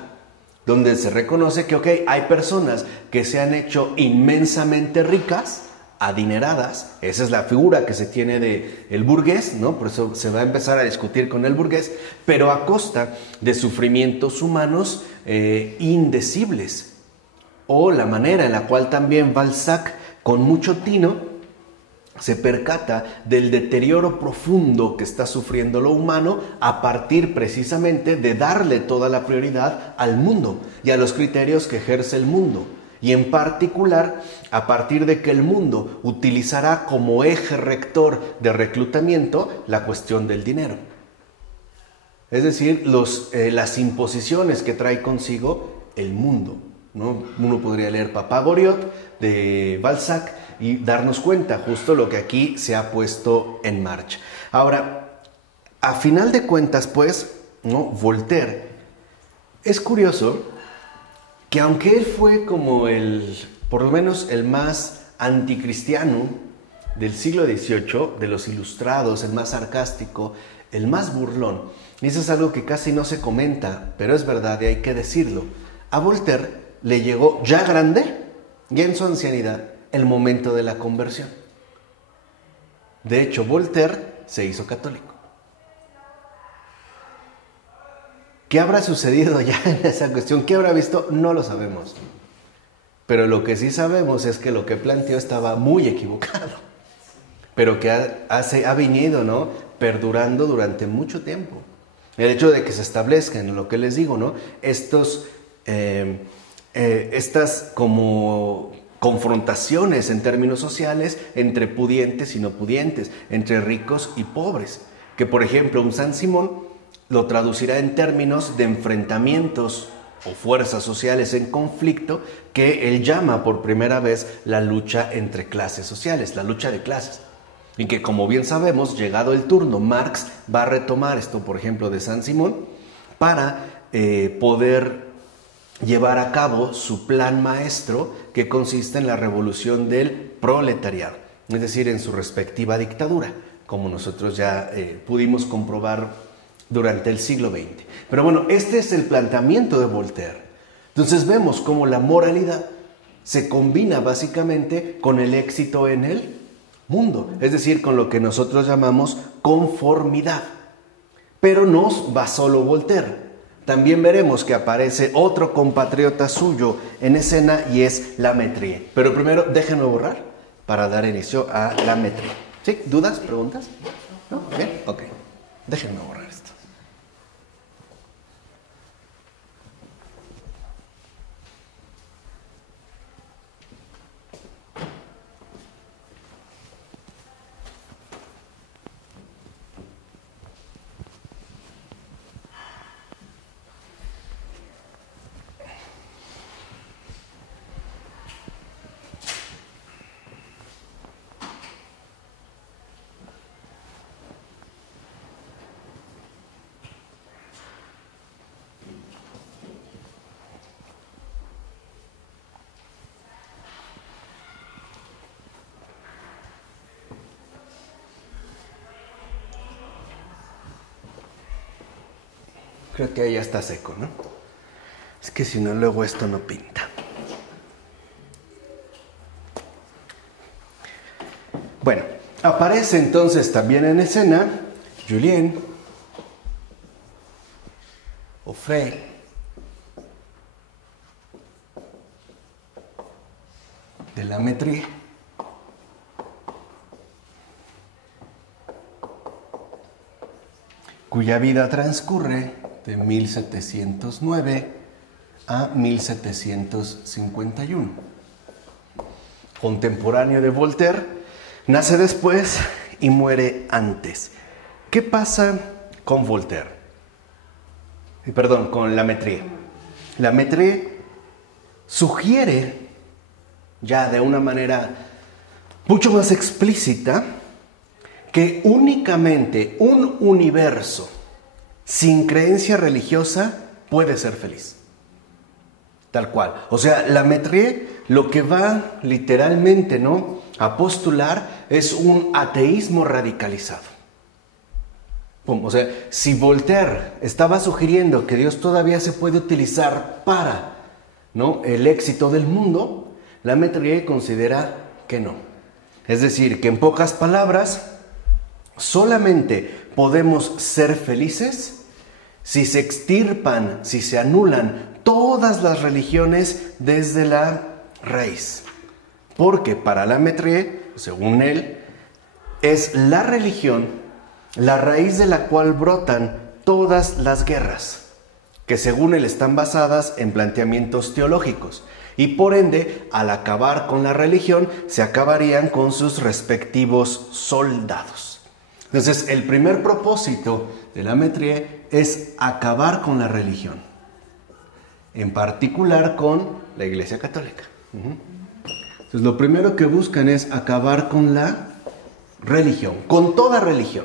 donde se reconoce que, hay personas que se han hecho inmensamente ricas, adineradas, esa es la figura que se tiene de el burgués, ¿no? Por eso se va a empezar a discutir con el burgués, pero a costa de sufrimientos humanos indecibles. O la manera en la cual también Balzac, con mucho tino, se percata del deterioro profundo que está sufriendo lo humano a partir precisamente de darle toda la prioridad al mundo y a los criterios que ejerce el mundo. Y en particular, a partir de que el mundo utilizará como eje rector de reclutamiento la cuestión del dinero. Es decir, las imposiciones que trae consigo el mundo, ¿no? Uno podría leer Papá Goriot de Balzac y darnos cuenta justo lo que aquí se ha puesto en marcha. Ahora, a final de cuentas, pues, ¿no? Voltaire, es curioso que aunque él fue como por lo menos el más anticristiano del siglo XVIII, de los ilustrados, el más sarcástico, el más burlón, y eso es algo que casi no se comenta, pero es verdad y hay que decirlo, a Voltaire le llegó ya grande, ya en su ancianidad, el momento de la conversión. De hecho, Voltaire se hizo católico. ¿Qué habrá sucedido ya en esa cuestión? ¿Qué habrá visto? No lo sabemos. Pero lo que sí sabemos es que lo que planteó estaba muy equivocado. Pero que ha venido, ¿no?, perdurando durante mucho tiempo. El hecho de que se establezcan, lo que les digo, ¿no?, estas como confrontaciones en términos sociales entre pudientes y no pudientes, entre ricos y pobres. Que, por ejemplo, un Saint-Simon lo traducirá en términos de enfrentamientos o fuerzas sociales en conflicto que él llama por primera vez la lucha entre clases sociales, la lucha de clases. Y que, como bien sabemos, llegado el turno, Marx va a retomar esto, por ejemplo, de Saint-Simon para poder llevar a cabo su plan maestro que consiste en la revolución del proletariado, es decir, en su respectiva dictadura, como nosotros ya pudimos comprobar durante el siglo XX. Pero bueno, este es el planteamiento de Voltaire. Entonces vemos cómo la moralidad se combina básicamente con el éxito en el mundo, es decir, con lo que nosotros llamamos conformidad. Pero no va solo Voltaire. También veremos que aparece otro compatriota suyo en escena y es La Mettrie. Pero primero déjenme borrar para dar inicio a La Mettrie. ¿Sí? ¿Dudas? ¿Preguntas? ¿No? ¿Bien? Ok. Déjenme borrar esto. Creo que ahí ya está seco, ¿no? Es que si no, luego esto no pinta. Bueno, aparece entonces también en escena Julien Offray, de La Mettrie, cuya vida transcurre de 1709 a 1751. Contemporáneo de Voltaire, nace después y muere antes. ¿Qué pasa con Voltaire? Perdón, con La Mettrie. La Mettrie sugiere, ya de una manera mucho más explícita, que únicamente un universo sin creencia religiosa puede ser feliz. Tal cual. O sea, La Mettrie lo que va literalmente, ¿no?, a postular es un ateísmo radicalizado. O sea, si Voltaire estaba sugiriendo que Dios todavía se puede utilizar para, ¿no?, el éxito del mundo, La Mettrie considera que no. Es decir, que en pocas palabras, solamente podemos ser felices si se extirpan, si se anulan todas las religiones desde la raíz. Porque para La Mettrie, según él, es la religión la raíz de la cual brotan todas las guerras, que según él están basadas en planteamientos teológicos. Y por ende, al acabar con la religión, se acabarían con sus respectivos soldados. Entonces, el primer propósito de La Mettrie es acabar con la religión, en particular con la Iglesia Católica. Entonces, lo primero que buscan es acabar con la religión, con toda religión.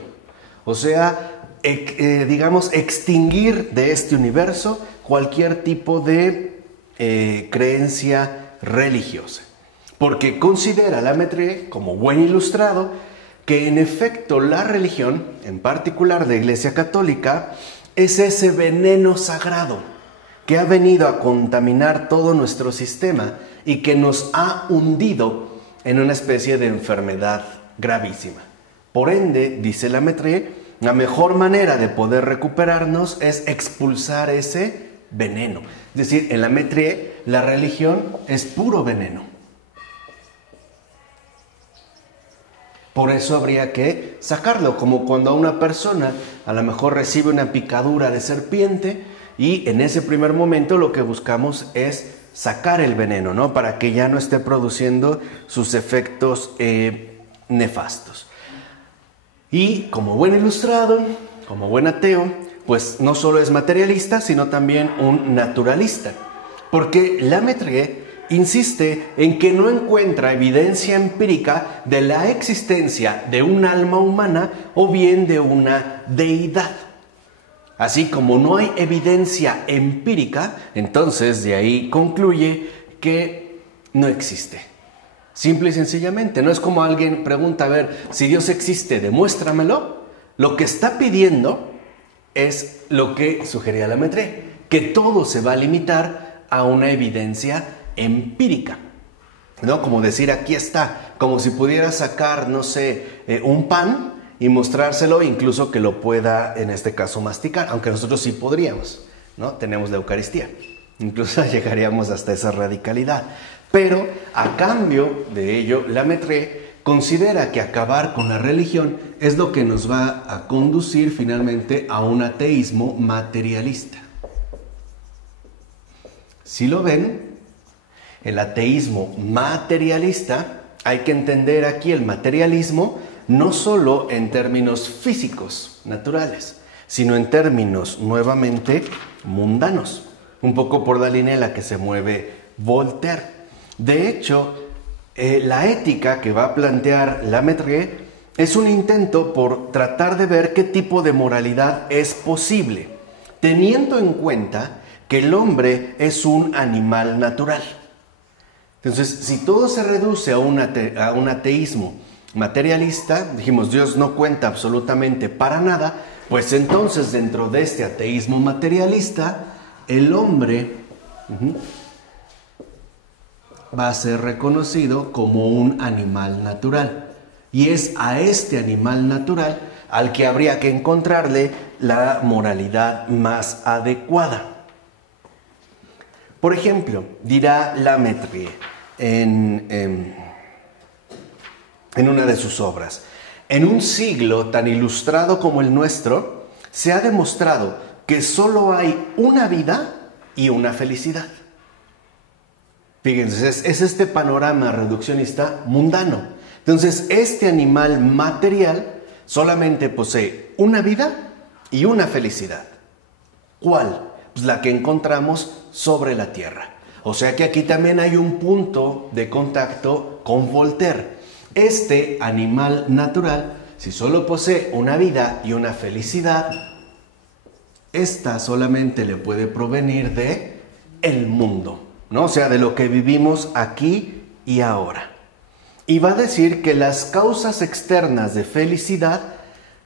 O sea, digamos, extinguir de este universo cualquier tipo de creencia religiosa. Porque considera La Mettrie, como buen ilustrado, que en efecto la religión, en particular la Iglesia Católica, es ese veneno sagrado que ha venido a contaminar todo nuestro sistema y que nos ha hundido en una especie de enfermedad gravísima. Por ende, dice La Mettrie, la mejor manera de poder recuperarnos es expulsar ese veneno. Es decir, en La Mettrie, la religión es puro veneno. Por eso habría que sacarlo, como cuando una persona a lo mejor recibe una picadura de serpiente y en ese primer momento lo que buscamos es sacar el veneno, ¿no?, para que ya no esté produciendo sus efectos nefastos. Y como buen ilustrado, como buen ateo, pues no solo es materialista, sino también un naturalista. Porque La Mettrie insiste en que no encuentra evidencia empírica de la existencia de un alma humana o bien de una deidad. Así como no hay evidencia empírica, entonces de ahí concluye que no existe. Simple y sencillamente, no es como alguien pregunta, a ver, si Dios existe, demuéstramelo. Lo que está pidiendo es lo que sugería La Mettrie, que todo se va a limitar a una evidencia empírica, ¿no? Como decir, aquí está, como si pudiera sacar, no sé, un pan y mostrárselo, incluso que lo pueda, en este caso, masticar, aunque nosotros sí podríamos, ¿no? Tenemos la Eucaristía, incluso llegaríamos hasta esa radicalidad. Pero a cambio de ello, La Mettrie considera que acabar con la religión es lo que nos va a conducir finalmente a un ateísmo materialista. Si lo ven, el ateísmo materialista, hay que entender aquí el materialismo no solo en términos físicos, naturales, sino en términos nuevamente mundanos, un poco por la línea en la que se mueve Voltaire. De hecho, la ética que va a plantear La Mettrie es un intento por tratar de ver qué tipo de moralidad es posible, teniendo en cuenta que el hombre es un animal natural. Entonces, si todo se reduce a un ateísmo materialista, dijimos, Dios no cuenta absolutamente para nada, Pues entonces, dentro de este ateísmo materialista, el hombre va a ser reconocido como un animal natural. Y es a este animal natural al que habría que encontrarle la moralidad más adecuada. Por ejemplo, dirá La Mettrie en una de sus obras: en un siglo tan ilustrado como el nuestro, se ha demostrado que solo hay una vida y una felicidad. Fíjense, es este panorama reduccionista mundano. Entonces, este animal material solamente posee una vida y una felicidad. ¿Cuál? Pues la que encontramos sobre la tierra. O sea que aquí también hay un punto de contacto con Voltaire. Este animal natural, si solo posee una vida y una felicidad, esta solamente le puede provenir de el mundo, ¿no? O sea, de lo que vivimos aquí y ahora. Y va a decir que las causas externas de felicidad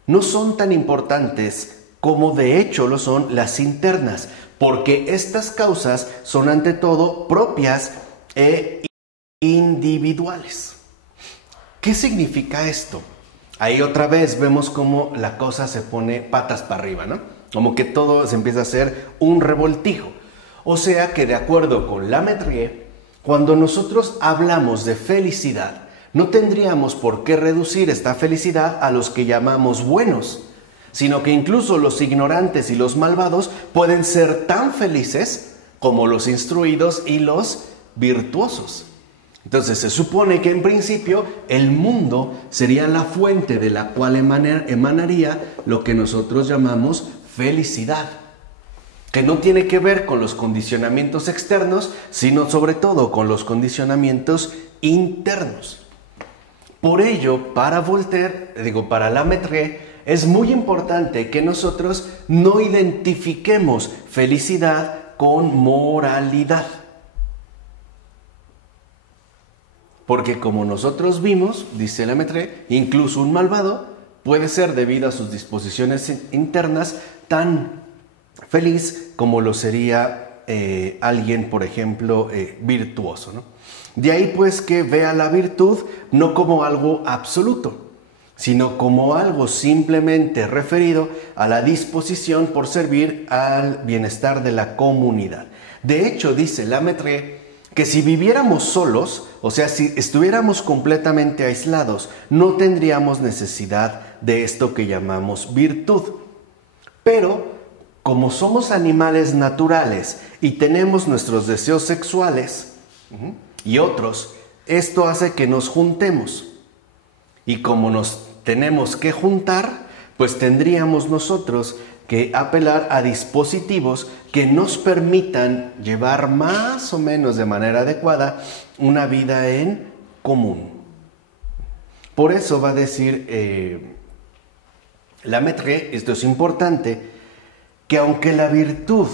no son tan importantes como de hecho lo son las internas, porque estas causas son ante todo propias e individuales. ¿Qué significa esto? Ahí otra vez vemos cómo la cosa se pone patas para arriba, ¿no? Como que todo se empieza a hacer un revoltijo. O sea que de acuerdo con La Mettrie, cuando nosotros hablamos de felicidad, no tendríamos por qué reducir esta felicidad a los que llamamos buenos, sino que incluso los ignorantes y los malvados pueden ser tan felices como los instruidos y los virtuosos. Entonces se supone que en principio el mundo sería la fuente de la cual emanaría lo que nosotros llamamos felicidad, que no tiene que ver con los condicionamientos externos, sino sobre todo con los condicionamientos internos. Por ello, para La Mettrie, es muy importante que nosotros no identifiquemos felicidad con moralidad. Porque como nosotros vimos, dice La Mettrie, incluso un malvado puede ser, debido a sus disposiciones internas, tan feliz como lo sería alguien, por ejemplo, virtuoso, ¿no? De ahí pues que vea la virtud no como algo absoluto, sino como algo simplemente referido a la disposición por servir al bienestar de la comunidad. De hecho, dice La Mettrie, que si viviéramos solos, o sea, si estuviéramos completamente aislados, no tendríamos necesidad de esto que llamamos virtud. Pero, como somos animales naturales y tenemos nuestros deseos sexuales y otros, esto hace que nos juntemos. Y como nos tenemos que juntar, pues tendríamos nosotros que apelar a dispositivos que nos permitan llevar más o menos de manera adecuada una vida en común. Por eso va a decir La Mettrie, esto es importante, que aunque la virtud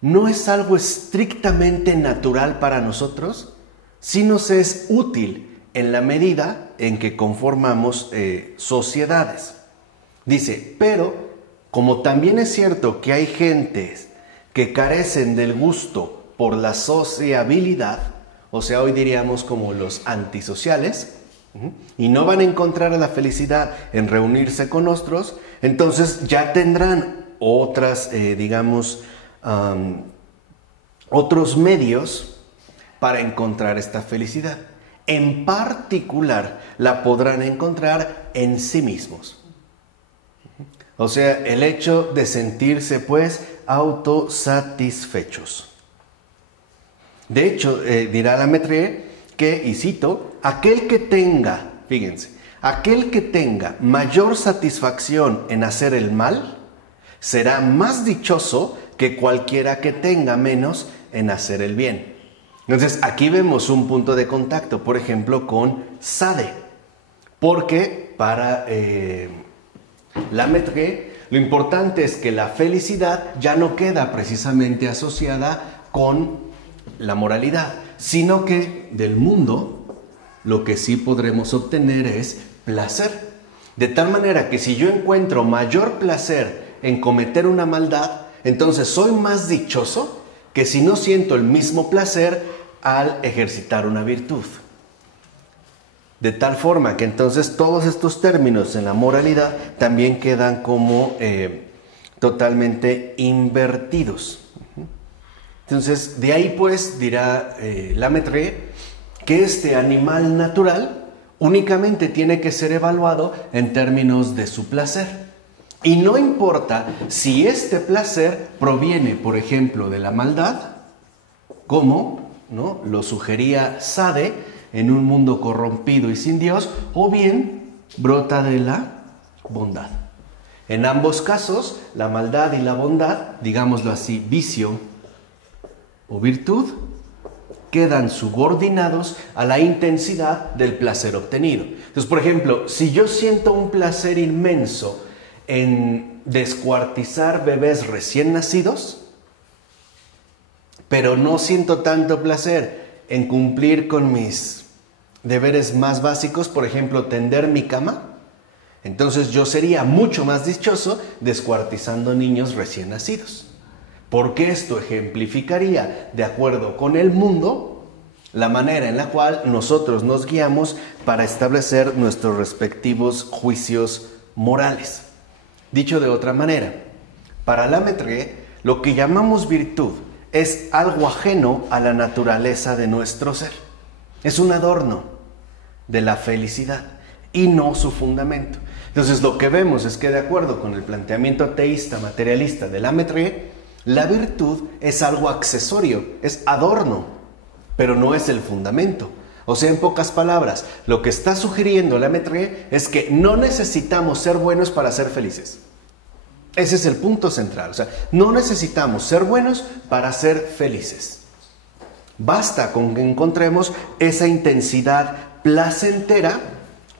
no es algo estrictamente natural para nosotros, sí nos es útil en la medida en que conformamos sociedades. Dice, pero como también es cierto que hay gentes que carecen del gusto por la sociabilidad, o sea, hoy diríamos como los antisociales, y no van a encontrar la felicidad en reunirse con otros, entonces ya tendrán otras, otros medios para encontrar esta felicidad. En particular, la podrán encontrar en sí mismos. O sea, el hecho de sentirse, pues, autosatisfechos. De hecho, dirá La Mettrie que, y cito, aquel que tenga mayor satisfacción en hacer el mal, será más dichoso que cualquiera que tenga menos en hacer el bien. Entonces, aquí vemos un punto de contacto, por ejemplo, con Sade. Porque para La Mettrie, lo importante es que la felicidad ya no queda precisamente asociada con la moralidad, sino que del mundo lo que sí podremos obtener es placer. De tal manera que si yo encuentro mayor placer en cometer una maldad, entonces soy más dichoso que si no siento el mismo placer al ejercitar una virtud. De tal forma que entonces todos estos términos en la moralidad también quedan como totalmente invertidos. Entonces, de ahí pues dirá La Mettrie que este animal natural únicamente tiene que ser evaluado en términos de su placer. Y no importa si este placer proviene, por ejemplo, de la maldad, como ¿no? lo sugería Sade en Un mundo corrompido y sin Dios, o bien brota de la bondad. En ambos casos, la maldad y la bondad, digámoslo así, vicio o virtud, quedan subordinados a la intensidad del placer obtenido. Entonces, por ejemplo, si yo siento un placer inmenso en descuartizar bebés recién nacidos, pero no siento tanto placer en cumplir con mis deberes más básicos, por ejemplo, tender mi cama, entonces yo sería mucho más dichoso descuartizando niños recién nacidos. Porque esto ejemplificaría, de acuerdo con el mundo, la manera en la cual nosotros nos guiamos para establecer nuestros respectivos juicios morales. Dicho de otra manera, para La Mettrie, lo que llamamos virtud es algo ajeno a la naturaleza de nuestro ser. Es un adorno de la felicidad y no su fundamento. Entonces lo que vemos es que de acuerdo con el planteamiento ateísta materialista de La Mettrie, la virtud es algo accesorio, es adorno, pero no es el fundamento. O sea, en pocas palabras, lo que está sugiriendo La Mettrie es que no necesitamos ser buenos para ser felices. Ese es el punto central. O sea, no necesitamos ser buenos para ser felices. Basta con que encontremos esa intensidad placentera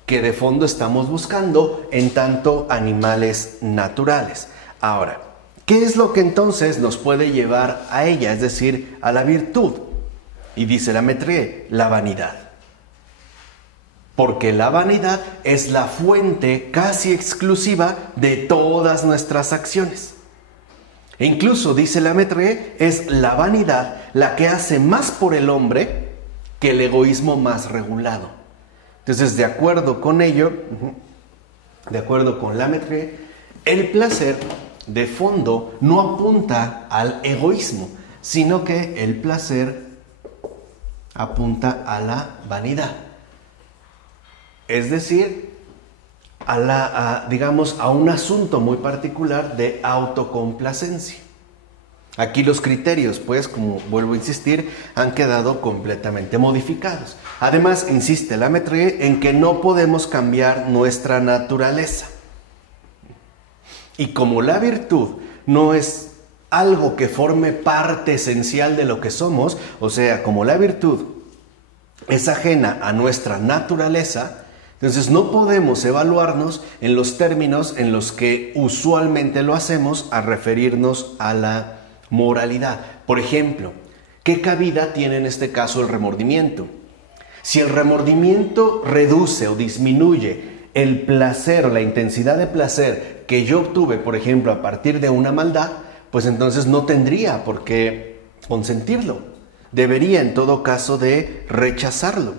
que de fondo estamos buscando en tanto animales naturales. Ahora, ¿qué es lo que entonces nos puede llevar a ella, es decir, a la virtud? Y dice La Mettrie, la vanidad. Porque la vanidad es la fuente casi exclusiva de todas nuestras acciones. E incluso, dice La Mettrie, es la vanidad la que hace más por el hombre que el egoísmo más regulado. Entonces, de acuerdo con ello, de acuerdo con La Mettrie, el placer de fondo no apunta al egoísmo, sino que el placer apunta a la vanidad. Es decir, digamos, a un asunto muy particular de autocomplacencia. Aquí los criterios, pues, como vuelvo a insistir, han quedado completamente modificados. Además, insiste La Mettrie en que no podemos cambiar nuestra naturaleza. Y como la virtud no es algo que forme parte esencial de lo que somos, o sea, como la virtud es ajena a nuestra naturaleza, entonces no podemos evaluarnos en los términos en los que usualmente lo hacemos a referirnos a la moralidad. Por ejemplo, ¿qué cabida tiene en este caso el remordimiento? Si el remordimiento reduce o disminuye el placer o la intensidad de placer que yo obtuve, por ejemplo, a partir de una maldad, pues entonces no tendría por qué consentirlo. Debería en todo caso de rechazarlo.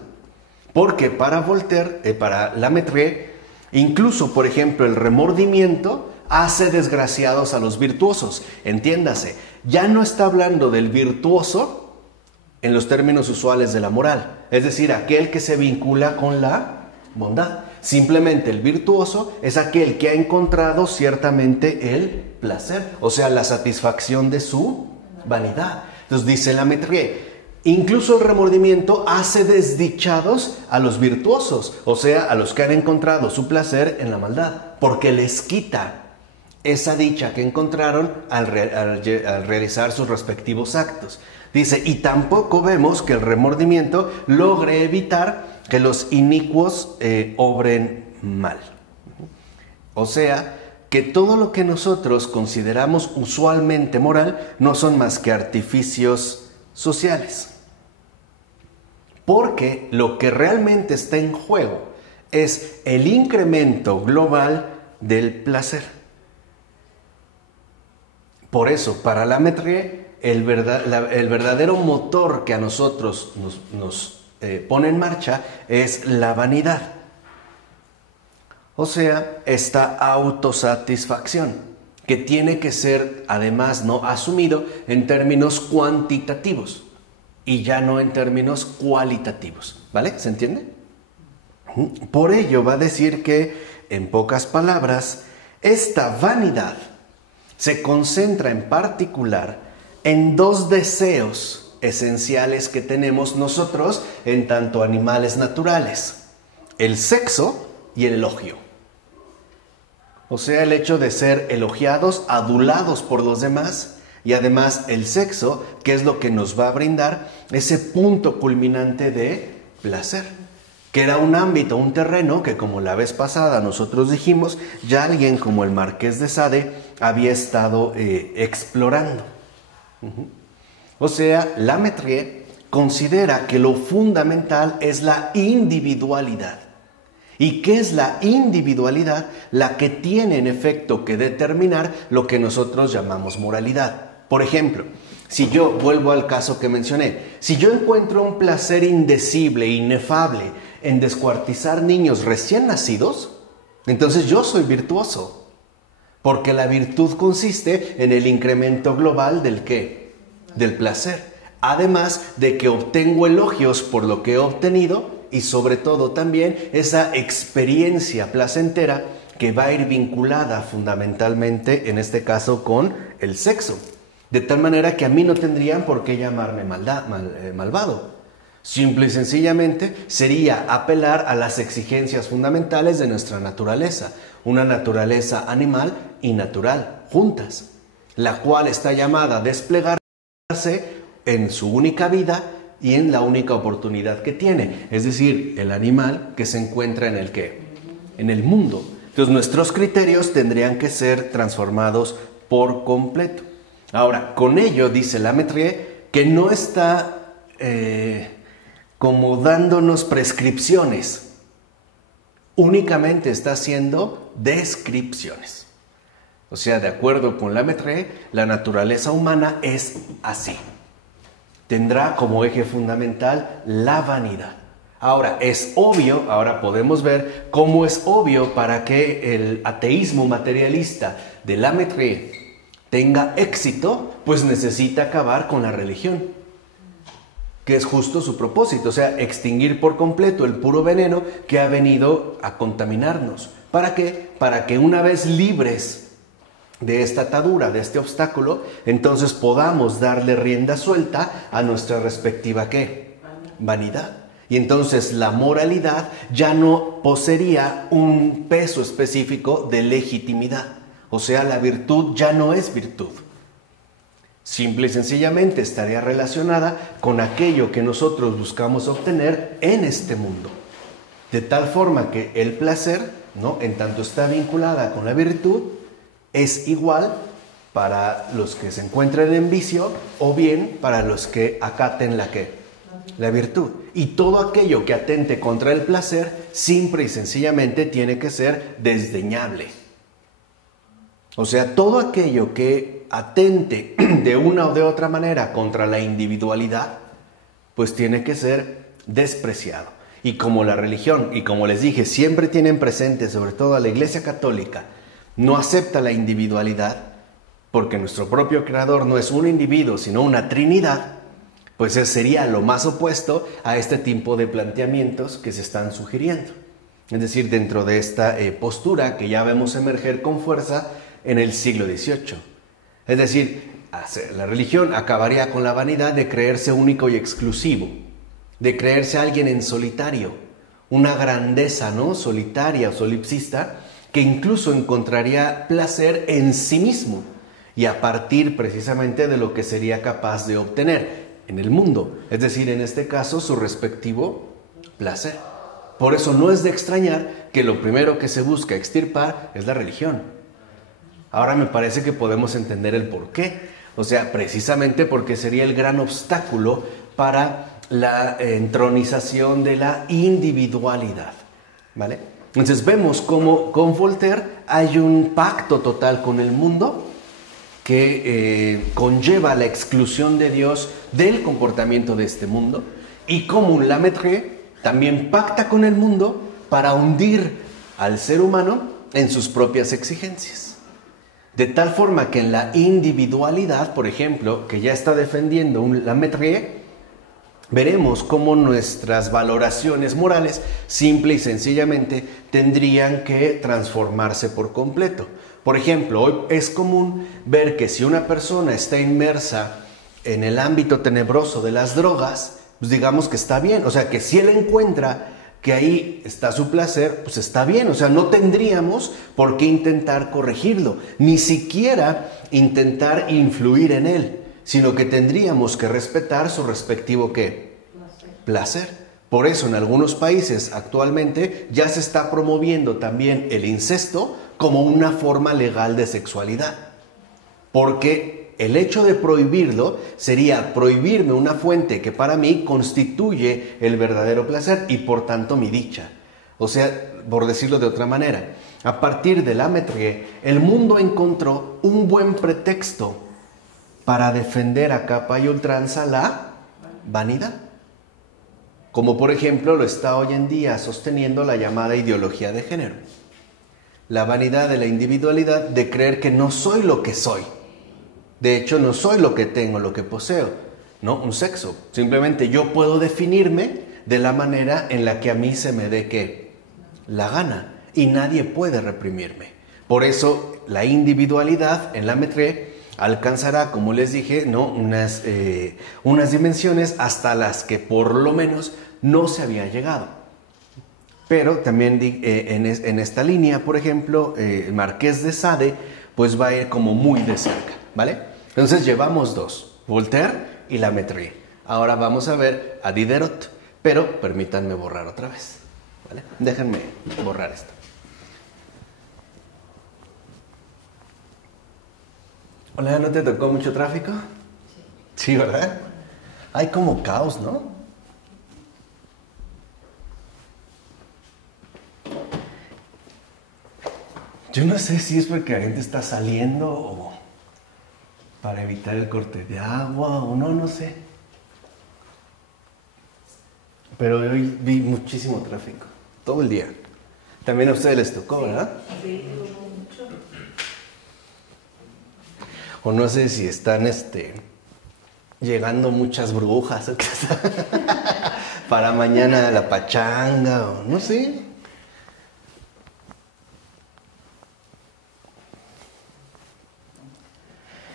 Porque para Voltaire, para La Mettrie, incluso, por ejemplo, el remordimiento hace desgraciados a los virtuosos. Entiéndase, ya no está hablando del virtuoso en los términos usuales de la moral, es decir, aquel que se vincula con la bondad. Simplemente el virtuoso es aquel que ha encontrado ciertamente el placer, o sea, la satisfacción de su vanidad. Entonces dice La Mettrie, incluso el remordimiento hace desdichados a los virtuosos, o sea, a los que han encontrado su placer en la maldad, porque les quita esa dicha que encontraron al realizar sus respectivos actos. Dice, y tampoco vemos que el remordimiento logre evitar que los inicuos obren mal. O sea, que todo lo que nosotros consideramos usualmente moral no son más que artificios sociales. Porque lo que realmente está en juego es el incremento global del placer. Por eso, para la Lamaitre, el verdadero motor que a nosotros nos pone en marcha es la vanidad. O sea, esta autosatisfacción, que tiene que ser además no asumido en términos cuantitativos y ya no en términos cualitativos. ¿Vale? ¿Se entiende? Por ello va a decir que, en pocas palabras, esta vanidad se concentra en particular en dos deseos esenciales que tenemos nosotros en tanto animales naturales: el sexo y el elogio. O sea, el hecho de ser elogiados, adulados por los demás, y además el sexo, que es lo que nos va a brindar ese punto culminante de placer, que era un ámbito, un terreno que, como la vez pasada nosotros dijimos, ya alguien como el Marqués de Sade había estado explorando. O sea, la Lamaitre considera que lo fundamental es la individualidad. ¿Y qué es la individualidad? La que tiene en efecto que determinar lo que nosotros llamamos moralidad. Por ejemplo, si yo vuelvo al caso que mencioné, si yo encuentro un placer indecible, inefable, en descuartizar niños recién nacidos, entonces yo soy virtuoso. Porque la virtud consiste en el incremento global del ¿qué? Del placer. Además de que obtengo elogios por lo que he obtenido y sobre todo también esa experiencia placentera que va a ir vinculada fundamentalmente, en este caso, con el sexo. De tal manera que a mí no tendrían por qué llamarme malvado. Simple y sencillamente sería apelar a las exigencias fundamentales de nuestra naturaleza, una naturaleza animal y natural, juntas, la cual está llamada a desplegarse en su única vida y en la única oportunidad que tiene, es decir, el animal que se encuentra en el ¿qué? En el mundo. Entonces nuestros criterios tendrían que ser transformados por completo. Ahora, con ello dice la Lamaitre que no está como dándonos prescripciones, únicamente está haciendo descripciones. O sea, de acuerdo con la Lamaitre, la naturaleza humana es así. Tendrá como eje fundamental la vanidad. Ahora, es obvio, ahora podemos ver cómo es obvio para que el ateísmo materialista de la Lamaitre tenga éxito, pues necesita acabar con la religión, que es justo su propósito, o sea, extinguir por completo el puro veneno que ha venido a contaminarnos. ¿Para qué? Para que una vez libres de esta atadura, de este obstáculo, entonces podamos darle rienda suelta a nuestra respectiva ¿qué? Vanidad. Y entonces la moralidad ya no poseería un peso específico de legitimidad. O sea, la virtud ya no es virtud. Simple y sencillamente estaría relacionada con aquello que nosotros buscamos obtener en este mundo. De tal forma que el placer, ¿no?, en tanto está vinculada con la virtud, es igual para los que se encuentran en vicio o bien para los que acaten la ¿qué? La virtud. Y todo aquello que atente contra el placer, simple y sencillamente tiene que ser desdeñable. O sea, todo aquello que atente de una o de otra manera contra la individualidad, pues tiene que ser despreciado. Y como la religión, y como les dije, siempre tienen presente, sobre todo a la Iglesia Católica, no acepta la individualidad, porque nuestro propio Creador no es un individuo, sino una Trinidad, pues sería lo más opuesto a este tipo de planteamientos que se están sugiriendo. Es decir, dentro de esta postura que ya vemos emerger con fuerza en el siglo XVIII. Es decir, la religión acabaría con la vanidad de creerse único y exclusivo, de creerse alguien en solitario, una grandeza, ¿no?, solitaria o solipsista, que incluso encontraría placer en sí mismo y a partir precisamente de lo que sería capaz de obtener en el mundo, es decir, en este caso su respectivo placer. Por eso no es de extrañar que lo primero que se busca extirpar es la religión. Ahora me parece que podemos entender el por qué, o sea, precisamente porque sería el gran obstáculo para la entronización de la individualidad. ¿vale? Entonces vemos cómo con Voltaire hay un pacto total con el mundo que conlleva la exclusión de Dios del comportamiento de este mundo, y cómo un Lamaitre también pacta con el mundo para hundir al ser humano en sus propias exigencias. De tal forma que en la individualidad, por ejemplo, que ya está defendiendo un Lamaitre, veremos cómo nuestras valoraciones morales, simple y sencillamente, tendrían que transformarse por completo. Por ejemplo, hoy es común ver que si una persona está inmersa en el ámbito tenebroso de las drogas, pues digamos que está bien. O sea, que si él encuentra que ahí está su placer, pues está bien. O sea, no tendríamos por qué intentar corregirlo, ni siquiera intentar influir en él, sino que tendríamos que respetar su respectivo ¿qué? Placer. Por eso en algunos países actualmente ya se está promoviendo también el incesto como una forma legal de sexualidad. Porque el hecho de prohibirlo sería prohibirme una fuente que para mí constituye el verdadero placer y por tanto mi dicha. O sea, por decirlo de otra manera, a partir de Lamaitre, el mundo encontró un buen pretexto para defender a capa y ultranza la vanidad. Como por ejemplo lo está hoy en día sosteniendo la llamada ideología de género. La vanidad de la individualidad, de creer que no soy lo que soy. De hecho, no soy lo que tengo, lo que poseo, ¿no? Un sexo. Simplemente yo puedo definirme de la manera en la que a mí se me dé ¿qué? La gana. Y nadie puede reprimirme. Por eso la individualidad en Lamaitre alcanzará, como les dije, ¿no? unas dimensiones hasta las que por lo menos no se había llegado. Pero también en esta línea, por ejemplo, el Marqués de Sade pues va a ir como muy de cerca, ¿vale? Entonces llevamos dos, Voltaire y Lamaitre. Ahora vamos a ver a Diderot, pero permítanme borrar otra vez, ¿vale? Déjenme borrar esto. Hola, ¿no te tocó mucho tráfico? Sí, ¿verdad? Hay como caos, ¿no? Yo no sé si es porque la gente está saliendo o para evitar el corte de agua o no sé. Pero hoy vi muchísimo tráfico, todo el día. También a ustedes les tocó, ¿verdad? Sí, mucho. O no sé si están llegando muchas brujas o qué para mañana la pachanga o no sé.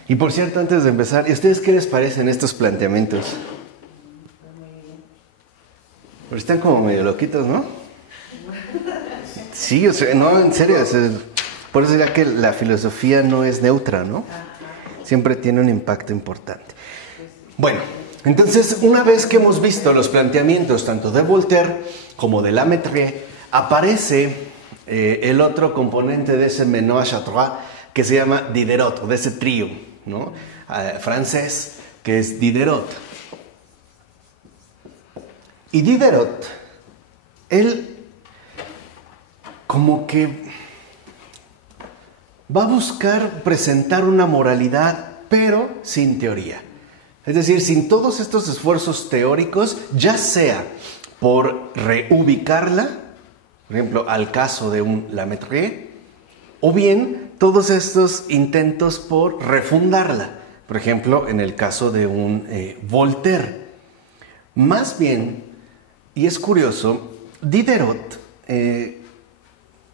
Y por cierto, antes de empezar, ¿y a ustedes qué les parecen estos planteamientos? Pero están como medio loquitos, ¿no? Sí, o sea, no, en serio, por eso ya que la filosofía no es neutra, ¿no? Siempre tiene un impacto importante. Bueno, entonces, una vez que hemos visto los planteamientos tanto de Voltaire como de Lamaitre, aparece el otro componente de ese ménage à trois que se llama Diderot, o de ese trío, ¿no? Francés, que es Diderot. Y Diderot, él como que va a buscar presentar una moralidad, pero sin teoría. Es decir, sin todos estos esfuerzos teóricos, ya sea por reubicarla, por ejemplo, al caso de un Lamaitre, o bien todos estos intentos por refundarla, por ejemplo, en el caso de un Voltaire. Más bien, y es curioso, Diderot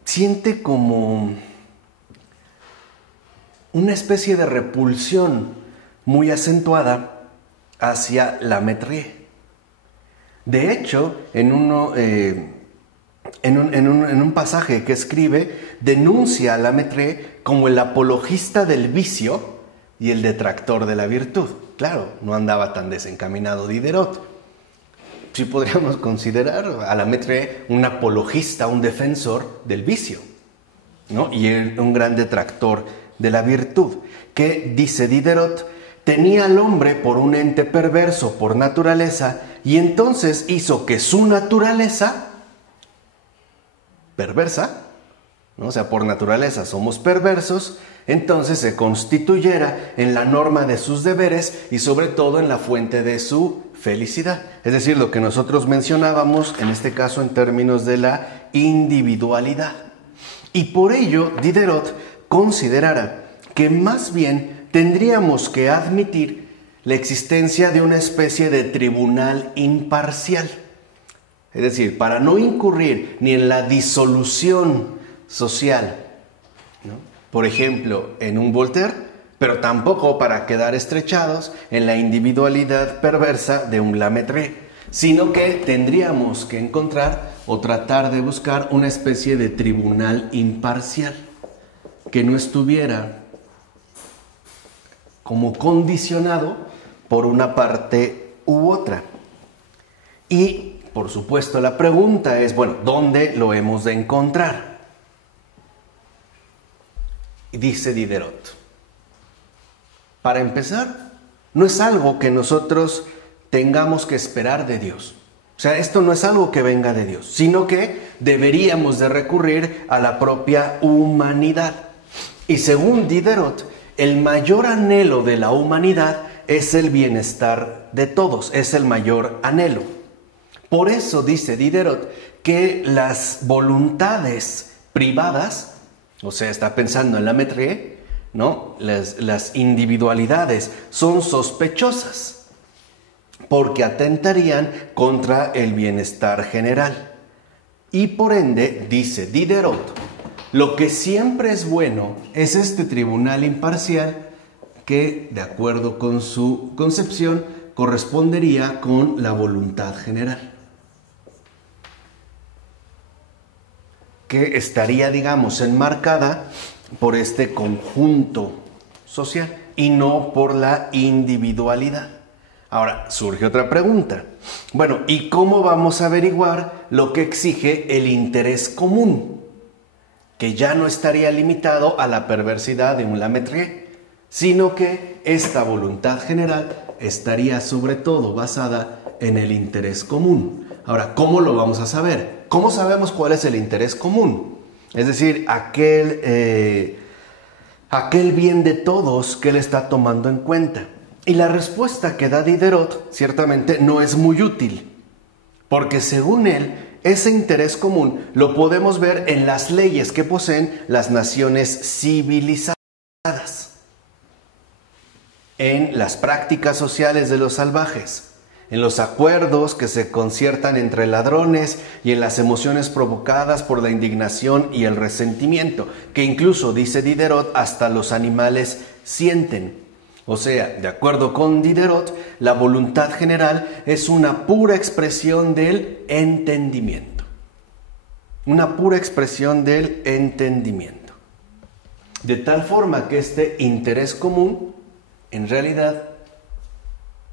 siente como una especie de repulsión muy acentuada hacia Lamaitre. De hecho, en un pasaje que escribe, denuncia a Lamaitre como el apologista del vicio y el detractor de la virtud. Claro, no andaba tan desencaminado Diderot. Sí podríamos considerar a Lamaitre un apologista, un defensor del vicio, ¿no? Y un gran detractor de la virtud, que, dice Diderot, tenía al hombre por un ente perverso por naturaleza y entonces hizo que su naturaleza perversa, ¿no? O sea, por naturaleza somos perversos, entonces se constituyera en la norma de sus deberes y sobre todo en la fuente de su felicidad. Es decir, lo que nosotros mencionábamos, en este caso en términos de la individualidad. Y por ello, Diderot considerara que más bien tendríamos que admitir la existencia de una especie de tribunal imparcial. Es decir, para no incurrir ni en la disolución social, ¿no? Por ejemplo, en un Voltaire, pero tampoco para quedar estrechados en la individualidad perversa de un Lamettrie, sino que tendríamos que encontrar o tratar de buscar una especie de tribunal imparcial que no estuviera como condicionado por una parte u otra. Y, por supuesto, la pregunta es, bueno, ¿dónde lo hemos de encontrar? Y dice Diderot, para empezar, no es algo que nosotros tengamos que esperar de Dios. O sea, esto no es algo que venga de Dios, sino que deberíamos de recurrir a la propia humanidad. Y según Diderot, el mayor anhelo de la humanidad es el bienestar de todos, es el mayor anhelo. Por eso dice Diderot que las voluntades privadas, o sea, está pensando en Lamettrie, ¿no? Las individualidades son sospechosas porque atentarían contra el bienestar general. Y por ende, dice Diderot, lo que siempre es bueno es este tribunal imparcial que, de acuerdo con su concepción, correspondería con la voluntad general, que estaría, digamos, enmarcada por este conjunto social y no por la individualidad. Ahora, surge otra pregunta. Bueno, ¿y cómo vamos a averiguar lo que exige el interés común? Que ya no estaría limitado a la perversidad de un Lamettrie, sino que esta voluntad general estaría sobre todo basada en el interés común. Ahora, ¿cómo lo vamos a saber? ¿Cómo sabemos cuál es el interés común? Es decir, aquel bien de todos que él está tomando en cuenta. Y la respuesta que da Diderot ciertamente no es muy útil, porque según él, ese interés común lo podemos ver en las leyes que poseen las naciones civilizadas, en las prácticas sociales de los salvajes, en los acuerdos que se conciertan entre ladrones y en las emociones provocadas por la indignación y el resentimiento, que incluso, dice Diderot, hasta los animales sienten. O sea, de acuerdo con Diderot, la voluntad general es una pura expresión del entendimiento. Una pura expresión del entendimiento. De tal forma que este interés común, en realidad,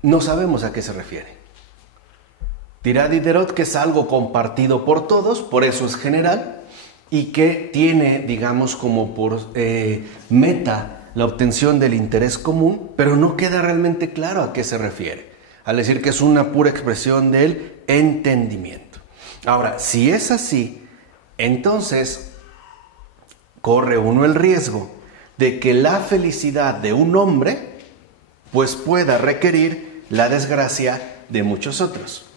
no sabemos a qué se refiere. Dirá Diderot que es algo compartido por todos, por eso es general, y que tiene, digamos, como por meta la obtención del interés común, pero no queda realmente claro a qué se refiere, al decir que es una pura expresión del entendimiento. Ahora, si es así, entonces corre uno el riesgo de que la felicidad de un hombre pues pueda requerir la desgracia de muchos otros.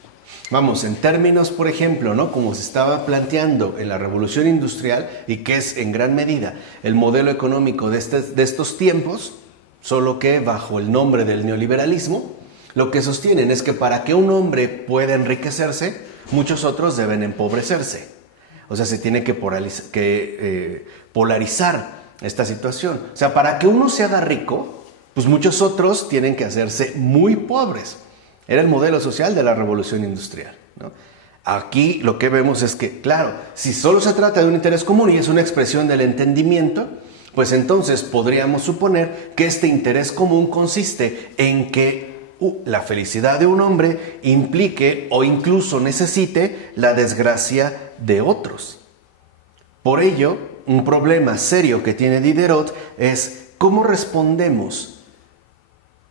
Vamos, en términos, por ejemplo, ¿no? Como se estaba planteando en la Revolución Industrial y que es en gran medida el modelo económico de estos tiempos, solo que bajo el nombre del neoliberalismo, lo que sostienen es que para que un hombre pueda enriquecerse, muchos otros deben empobrecerse. O sea, se tiene que polarizar esta situación. O sea, para que uno se haga rico, pues muchos otros tienen que hacerse muy pobres. Era el modelo social de la Revolución Industrial, ¿no? Aquí lo que vemos es que, claro, si solo se trata de un interés común y es una expresión del entendimiento, pues entonces podríamos suponer que este interés común consiste en que la felicidad de un hombre implique o incluso necesite la desgracia de otros. Por ello, un problema serio que tiene Diderot es cómo respondemos.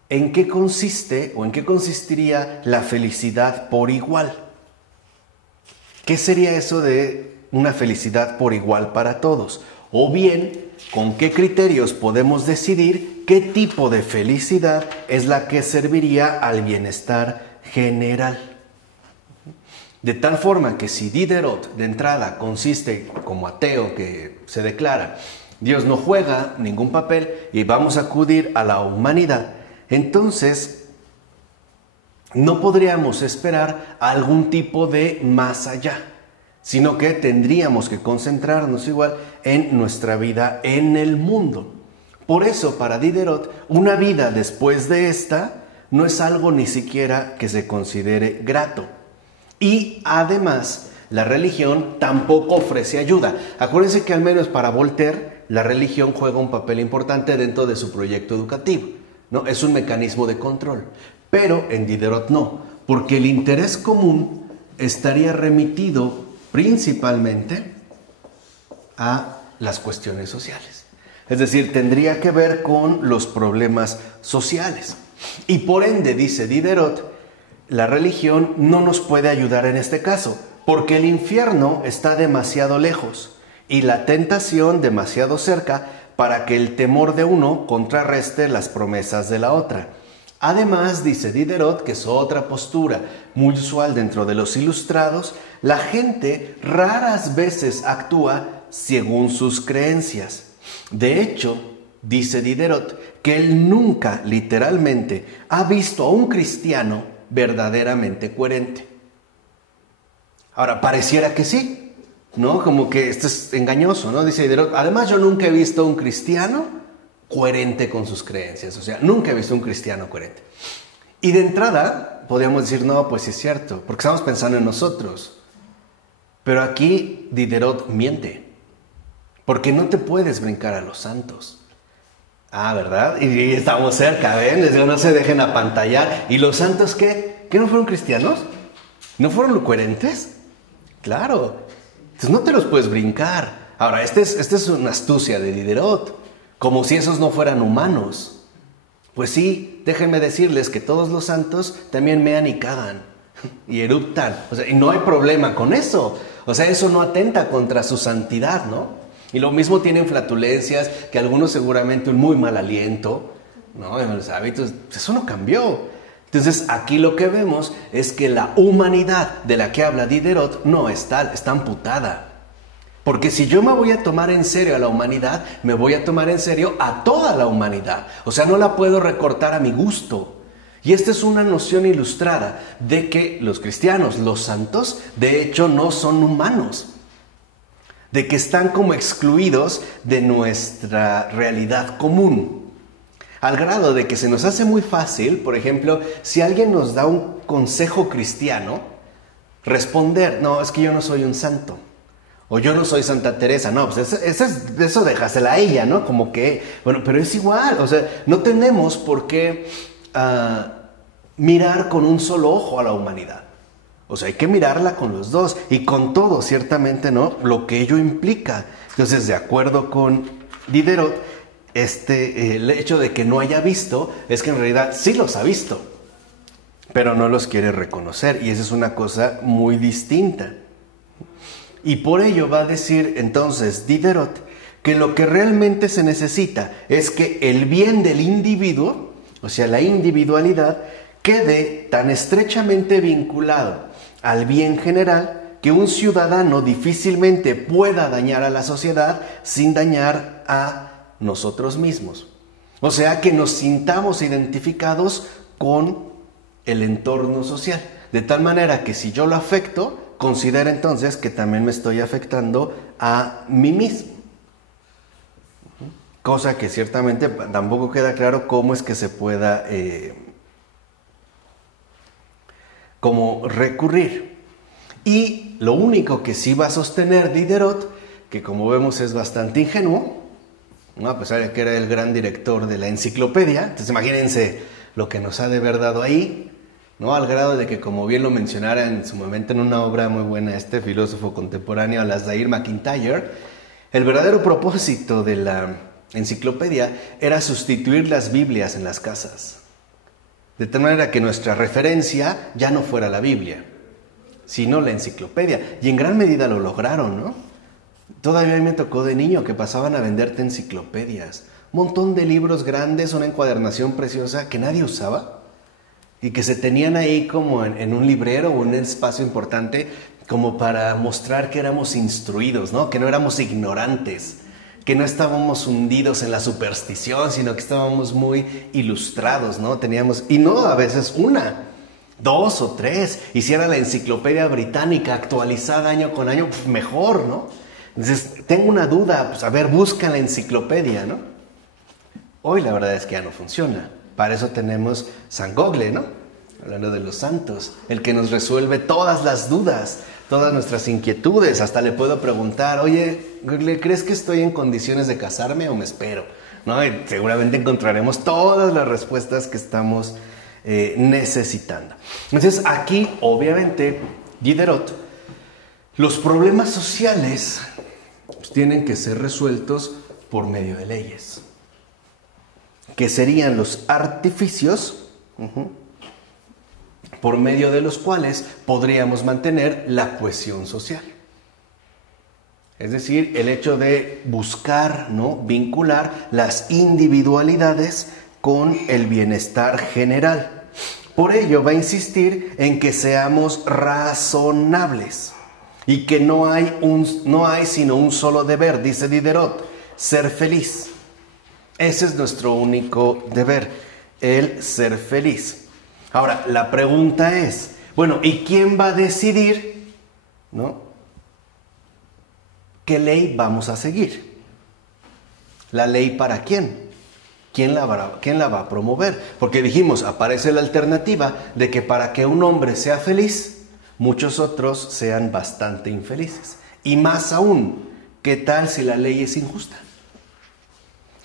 ¿En qué consiste o en qué consistiría la felicidad por igual? ¿Qué sería eso de una felicidad por igual para todos? O bien, ¿con qué criterios podemos decidir qué tipo de felicidad es la que serviría al bienestar general? De tal forma que si Diderot de entrada consiste como ateo que se declara, Dios no juega ningún papel y vamos a acudir a la humanidad, entonces no podríamos esperar algún tipo de más allá, sino que tendríamos que concentrarnos igual en nuestra vida en el mundo. Por eso, para Diderot, una vida después de esta no es algo ni siquiera que se considere grato. Y además, la religión tampoco ofrece ayuda. Acuérdense que al menos para Voltaire, la religión juega un papel importante dentro de su proyecto educativo, ¿no? Es un mecanismo de control. Pero en Diderot no, porque el interés común estaría remitido principalmente a las cuestiones sociales. Es decir, tendría que ver con los problemas sociales. Y por ende, dice Diderot, la religión no nos puede ayudar en este caso, porque el infierno está demasiado lejos y la tentación demasiado cerca para que el temor de uno contrarreste las promesas de la otra. Además, dice Diderot, que es otra postura muy usual dentro de los ilustrados, la gente raras veces actúa según sus creencias. De hecho, dice Diderot, que él nunca literalmente ha visto a un cristiano verdaderamente coherente. Ahora, pareciera que sí, ¿no? Como que esto es engañoso, ¿no? Dice Diderot, además yo nunca he visto a un cristiano coherente con sus creencias, o sea, nunca he visto un cristiano coherente. Y de entrada, podríamos decir, no, pues sí es cierto, porque estamos pensando en nosotros. Pero aquí Diderot miente, porque no te puedes brincar a los santos. Ah, ¿verdad? Y estamos cerca, ¿ven? Les digo, no se dejen apantallar. ¿Y los santos qué? ¿Qué no fueron cristianos? ¿No fueron coherentes? Claro. Entonces no te los puedes brincar. Ahora, esta es una astucia de Diderot. Como si esos no fueran humanos. Pues sí, déjenme decirles que todos los santos también mean y cagan y eruptan. O sea, y no hay problema con eso. O sea, eso no atenta contra su santidad, ¿no? Y lo mismo tienen flatulencias, que algunos seguramente un muy mal aliento, ¿no? En los hábitos, eso no cambió. Entonces, aquí lo que vemos es que la humanidad de la que habla Diderot no es tal, está amputada. Porque si yo me voy a tomar en serio a la humanidad, me voy a tomar en serio a toda la humanidad. O sea, no la puedo recortar a mi gusto. Y esta es una noción ilustrada de que los cristianos, los santos, de hecho no son humanos. De que están como excluidos de nuestra realidad común. Al grado de que se nos hace muy fácil, por ejemplo, si alguien nos da un consejo cristiano, responder, no, es que yo no soy un santo. O yo no soy Santa Teresa, no, pues eso déjasela a ella, ¿no? Como que, bueno, pero es igual, o sea, no tenemos por qué mirar con un solo ojo a la humanidad. O sea, hay que mirarla con los dos y con todo, ciertamente, ¿no? Lo que ello implica. Entonces, de acuerdo con Diderot, el hecho de que no haya visto es que en realidad sí los ha visto, pero no los quiere reconocer y esa es una cosa muy distinta. Y por ello va a decir entonces Diderot que lo que realmente se necesita es que el bien del individuo, o sea, la individualidad, quede tan estrechamente vinculado al bien general que un ciudadano difícilmente pueda dañar a la sociedad sin dañar a nosotros mismos. O sea, que nos sintamos identificados con el entorno social, de tal manera que si yo lo afecto, considera entonces que también me estoy afectando a mí mismo. Cosa que ciertamente tampoco queda claro cómo es que se pueda como recurrir. Y lo único que sí va a sostener Diderot, que como vemos es bastante ingenuo, ¿no? A pesar de que era el gran director de la enciclopedia, entonces imagínense lo que nos ha de haber dado ahí, ¿no? Al grado de que, como bien lo mencionara en su momento en una obra muy buena este filósofo contemporáneo, Alasdair MacIntyre, el verdadero propósito de la enciclopedia era sustituir las Biblias en las casas, de tal manera que nuestra referencia ya no fuera la Biblia, sino la enciclopedia. Y en gran medida lo lograron, ¿no? Todavía a mí me tocó de niño que pasaban a venderte enciclopedias. Un montón de libros grandes, una encuadernación preciosa que nadie usaba y que se tenían ahí como en un librero o un espacio importante como para mostrar que éramos instruidos, ¿no? Que no éramos ignorantes, que no estábamos hundidos en la superstición, sino que estábamos muy ilustrados, ¿no? Teníamos, y no a veces una, dos o tres, y si era la enciclopedia británica actualizada año con año, pues mejor, ¿no? Entonces, tengo una duda, pues a ver, busca la enciclopedia, ¿no? Hoy la verdad es que ya no funciona. Para eso tenemos San Google, ¿no? Hablando de los santos, el que nos resuelve todas las dudas, todas nuestras inquietudes. Hasta le puedo preguntar, oye, Google, ¿crees que estoy en condiciones de casarme o me espero? ¿No? Y seguramente encontraremos todas las respuestas que estamos necesitando. Entonces, aquí, obviamente, Diderot, los problemas sociales pues, tienen que ser resueltos por medio de leyes, que serían los artificios por medio de los cuales podríamos mantener la cohesión social. Es decir, el hecho de buscar, ¿no?, vincular las individualidades con el bienestar general. Por ello va a insistir en que seamos razonables y que no hay sino un solo deber, dice Diderot, ser feliz. Ese es nuestro único deber, el ser feliz. Ahora, la pregunta es, bueno, ¿y quién va a decidir, ¿no?, qué ley vamos a seguir? ¿La ley para quién? ¿Quién la va a promover? Porque dijimos, aparece la alternativa de que para que un hombre sea feliz, muchos otros sean bastante infelices. Y más aún, ¿qué tal si la ley es injusta?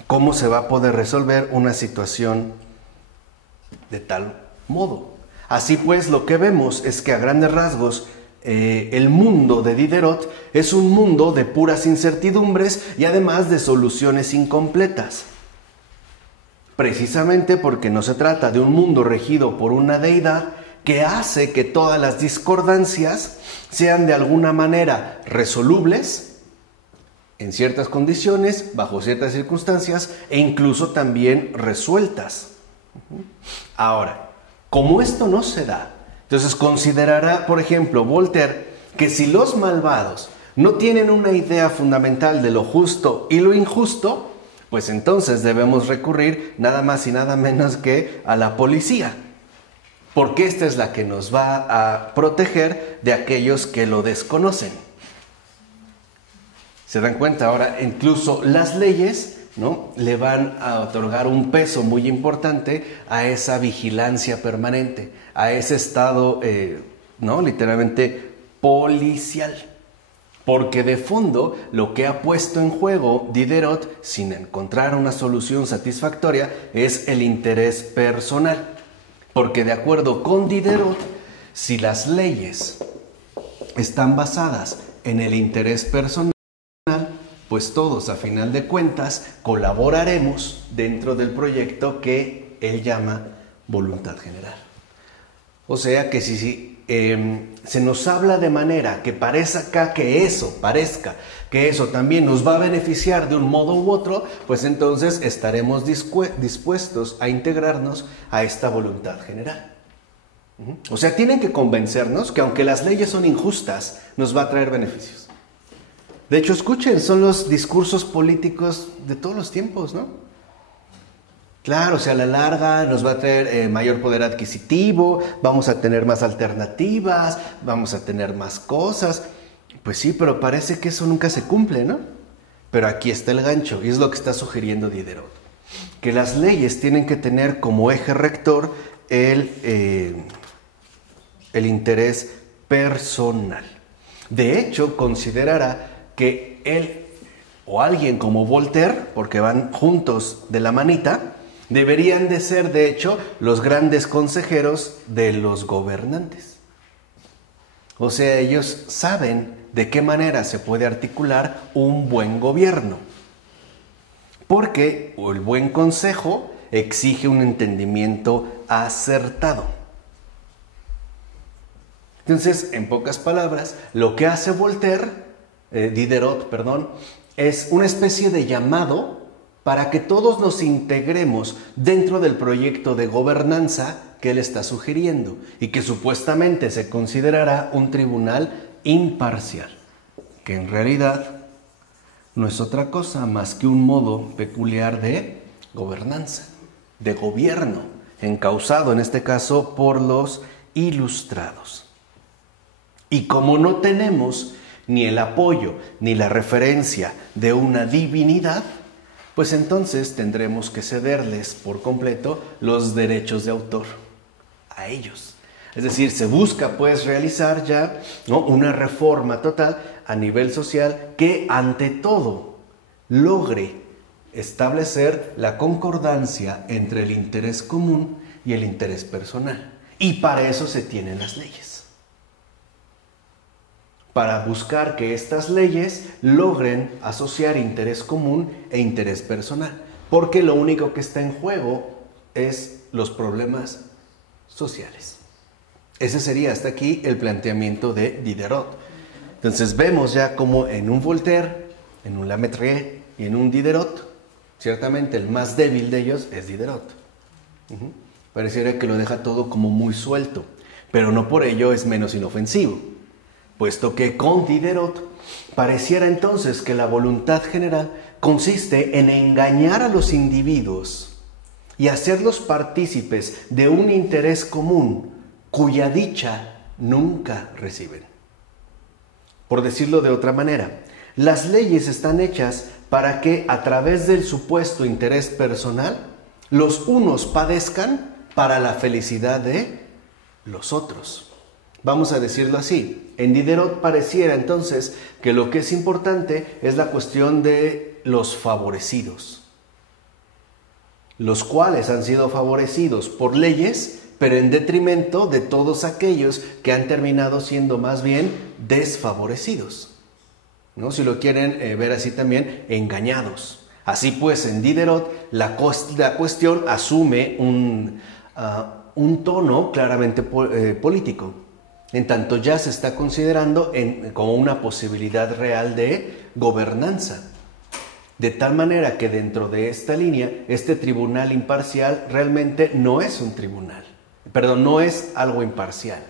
¿Cómo se va a poder resolver una situación de tal modo? Así pues, lo que vemos es que a grandes rasgos el mundo de Diderot es un mundo de puras incertidumbres y además de soluciones incompletas. Precisamente porque no se trata de un mundo regido por una deidad que hace que todas las discordancias sean de alguna manera resolubles en ciertas condiciones, bajo ciertas circunstancias e incluso también resueltas. Ahora, como esto no se da, entonces considerará, por ejemplo, Voltaire, que si los malvados no tienen una idea fundamental de lo justo y lo injusto, pues entonces debemos recurrir nada más y nada menos que a la policía, porque esta es la que nos va a proteger de aquellos que lo desconocen. ¿Se dan cuenta? Ahora, incluso las leyes, ¿no?, le van a otorgar un peso muy importante a esa vigilancia permanente, a ese estado, ¿no?, literalmente policial. Porque de fondo lo que ha puesto en juego Diderot, sin encontrar una solución satisfactoria, es el interés personal. Porque de acuerdo con Diderot, si las leyes están basadas en el interés personal, pues todos a final de cuentas colaboraremos dentro del proyecto que él llama voluntad general. O sea que si se nos habla de manera que parezca que eso también nos va a beneficiar de un modo u otro, pues entonces estaremos dispuestos a integrarnos a esta voluntad general. O sea, tienen que convencernos que aunque las leyes son injustas, nos va a traer beneficios. De hecho, escuchen, son los discursos políticos de todos los tiempos, ¿no? Claro, o sea, a la larga nos va a traer mayor poder adquisitivo, vamos a tener más alternativas, vamos a tener más cosas. Pues sí, pero parece que eso nunca se cumple, ¿no? Pero aquí está el gancho, y es lo que está sugiriendo Diderot. Que las leyes tienen que tener como eje rector el interés personal. De hecho, considerará que él o alguien como Voltaire, porque van juntos de la manita, deberían de ser, de hecho, los grandes consejeros de los gobernantes. O sea, ellos saben de qué manera se puede articular un buen gobierno. Porque el buen consejo exige un entendimiento acertado. Entonces, en pocas palabras, lo que hace Diderot, es una especie de llamado para que todos nos integremos dentro del proyecto de gobernanza que él está sugiriendo y que supuestamente se considerará un tribunal imparcial, que en realidad no es otra cosa más que un modo peculiar de gobernanza, de gobierno, encauzado en este caso por los ilustrados. Y como no tenemos ni el apoyo ni la referencia de una divinidad, pues entonces tendremos que cederles por completo los derechos de autor a ellos. Es decir, se busca pues realizar ya, ¿no?, una reforma total a nivel social que ante todo logre establecer la concordancia entre el interés común y el interés personal. Y para eso se tienen las leyes. Para buscar que estas leyes logren asociar interés común e interés personal. Porque lo único que está en juego es los problemas sociales. Ese sería hasta aquí el planteamiento de Diderot. Entonces vemos ya como en un Voltaire, en un Lamettrie y en un Diderot, ciertamente el más débil de ellos es Diderot. Pareciera que lo deja todo como muy suelto, pero no por ello es menos inofensivo, puesto que con Diderot pareciera entonces que la voluntad general consiste en engañar a los individuos y hacerlos partícipes de un interés común cuya dicha nunca reciben. Por decirlo de otra manera, las leyes están hechas para que a través del supuesto interés personal los unos padezcan para la felicidad de los otros. Vamos a decirlo así. En Diderot pareciera entonces que lo que es importante es la cuestión de los favorecidos, los cuales han sido favorecidos por leyes, pero en detrimento de todos aquellos que han terminado siendo más bien desfavorecidos, ¿no? Si lo quieren ver así también, engañados. Así pues, en Diderot la cuestión asume un tono claramente político, en tanto ya se está considerando como una posibilidad real de gobernanza. De tal manera que dentro de esta línea, este tribunal imparcial realmente no es un tribunal, no es algo imparcial,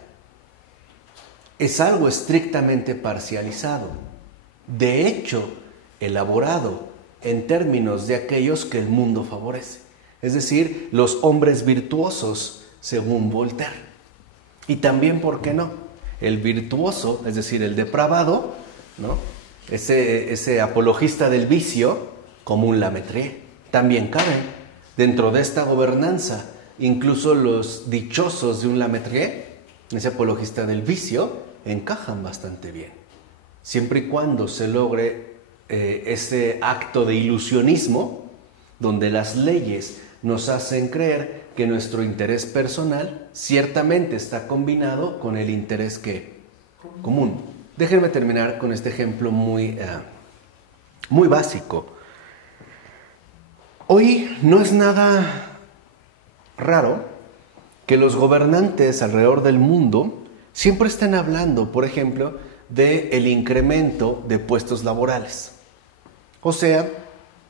es algo estrictamente parcializado, de hecho, elaborado en términos de aquellos que el mundo favorece, es decir, los hombres virtuosos según Voltaire. Y también, ¿por qué no?, el virtuoso, es decir, el depravado, ¿no?, ese apologista del vicio, como un Lamettrie, también cabe dentro de esta gobernanza. Incluso los dichosos de un Lamettrie, ese apologista del vicio, encajan bastante bien, siempre y cuando se logre ese acto de ilusionismo, donde las leyes nos hacen creer que nuestro interés personal ciertamente está combinado con el interés común. Déjenme terminar con este ejemplo muy básico. Hoy no es nada raro que los gobernantes alrededor del mundo siempre estén hablando, por ejemplo, del incremento de puestos laborales, o sea,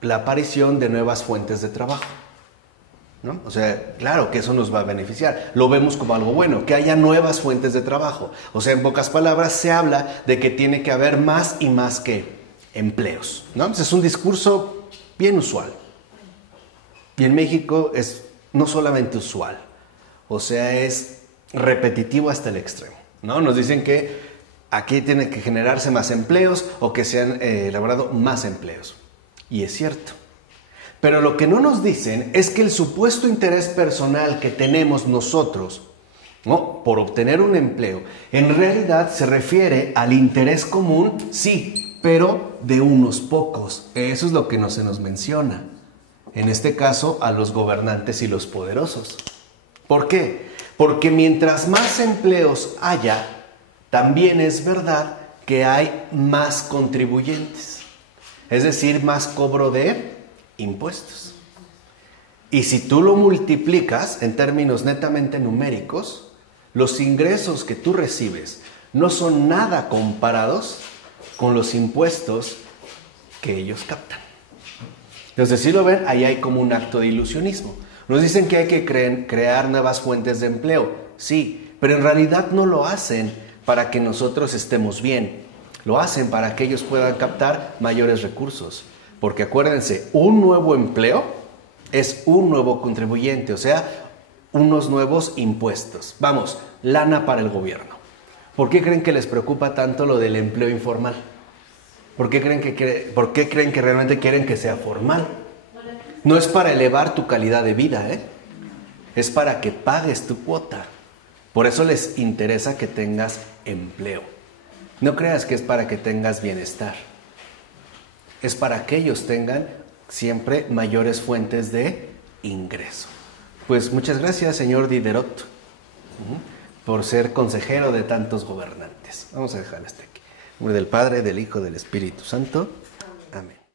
la aparición de nuevas fuentes de trabajo, ¿no? O sea, claro que eso nos va a beneficiar, lo vemos como algo bueno, que haya nuevas fuentes de trabajo. O sea, en pocas palabras, se habla de que tiene que haber más y más que empleos, ¿no? Entonces, es un discurso bien usual. Y en México es no solamente usual, o sea, es repetitivo hasta el extremo, ¿no? Nos dicen que aquí tiene que generarse más empleos o que se han elaborado más empleos. Y es cierto. Pero lo que no nos dicen es que el supuesto interés personal que tenemos nosotros, ¿no?, por obtener un empleo, en realidad se refiere al interés común, sí, pero de unos pocos. Eso es lo que no se nos menciona. En este caso, a los gobernantes y los poderosos. ¿Por qué? Porque mientras más empleos haya, también es verdad que hay más contribuyentes, es decir, más cobro de impuestos. Y si tú lo multiplicas en términos netamente numéricos, Los ingresos que tú recibes no son nada comparados con los impuestos que ellos captan. Entonces, si lo ven, ahí hay como un acto de ilusionismo. Nos dicen que hay que crear nuevas fuentes de empleo, sí, pero en realidad no lo hacen para que nosotros estemos bien. Lo hacen para que ellos puedan captar mayores recursos. Porque acuérdense, un nuevo empleo es un nuevo contribuyente, o sea, unos nuevos impuestos. Vamos, lana para el gobierno. ¿Por qué creen que les preocupa tanto lo del empleo informal? ¿Por qué creen que realmente quieren que sea formal? No es para elevar tu calidad de vida, es para que pagues tu cuota. Por eso les interesa que tengas empleo. No creas que es para que tengas bienestar. Es para que ellos tengan siempre mayores fuentes de ingreso. Pues muchas gracias, señor Diderot, por ser consejero de tantos gobernantes. Vamos a dejarlo hasta aquí. En nombre del Padre, del Hijo, del Espíritu Santo. Amén.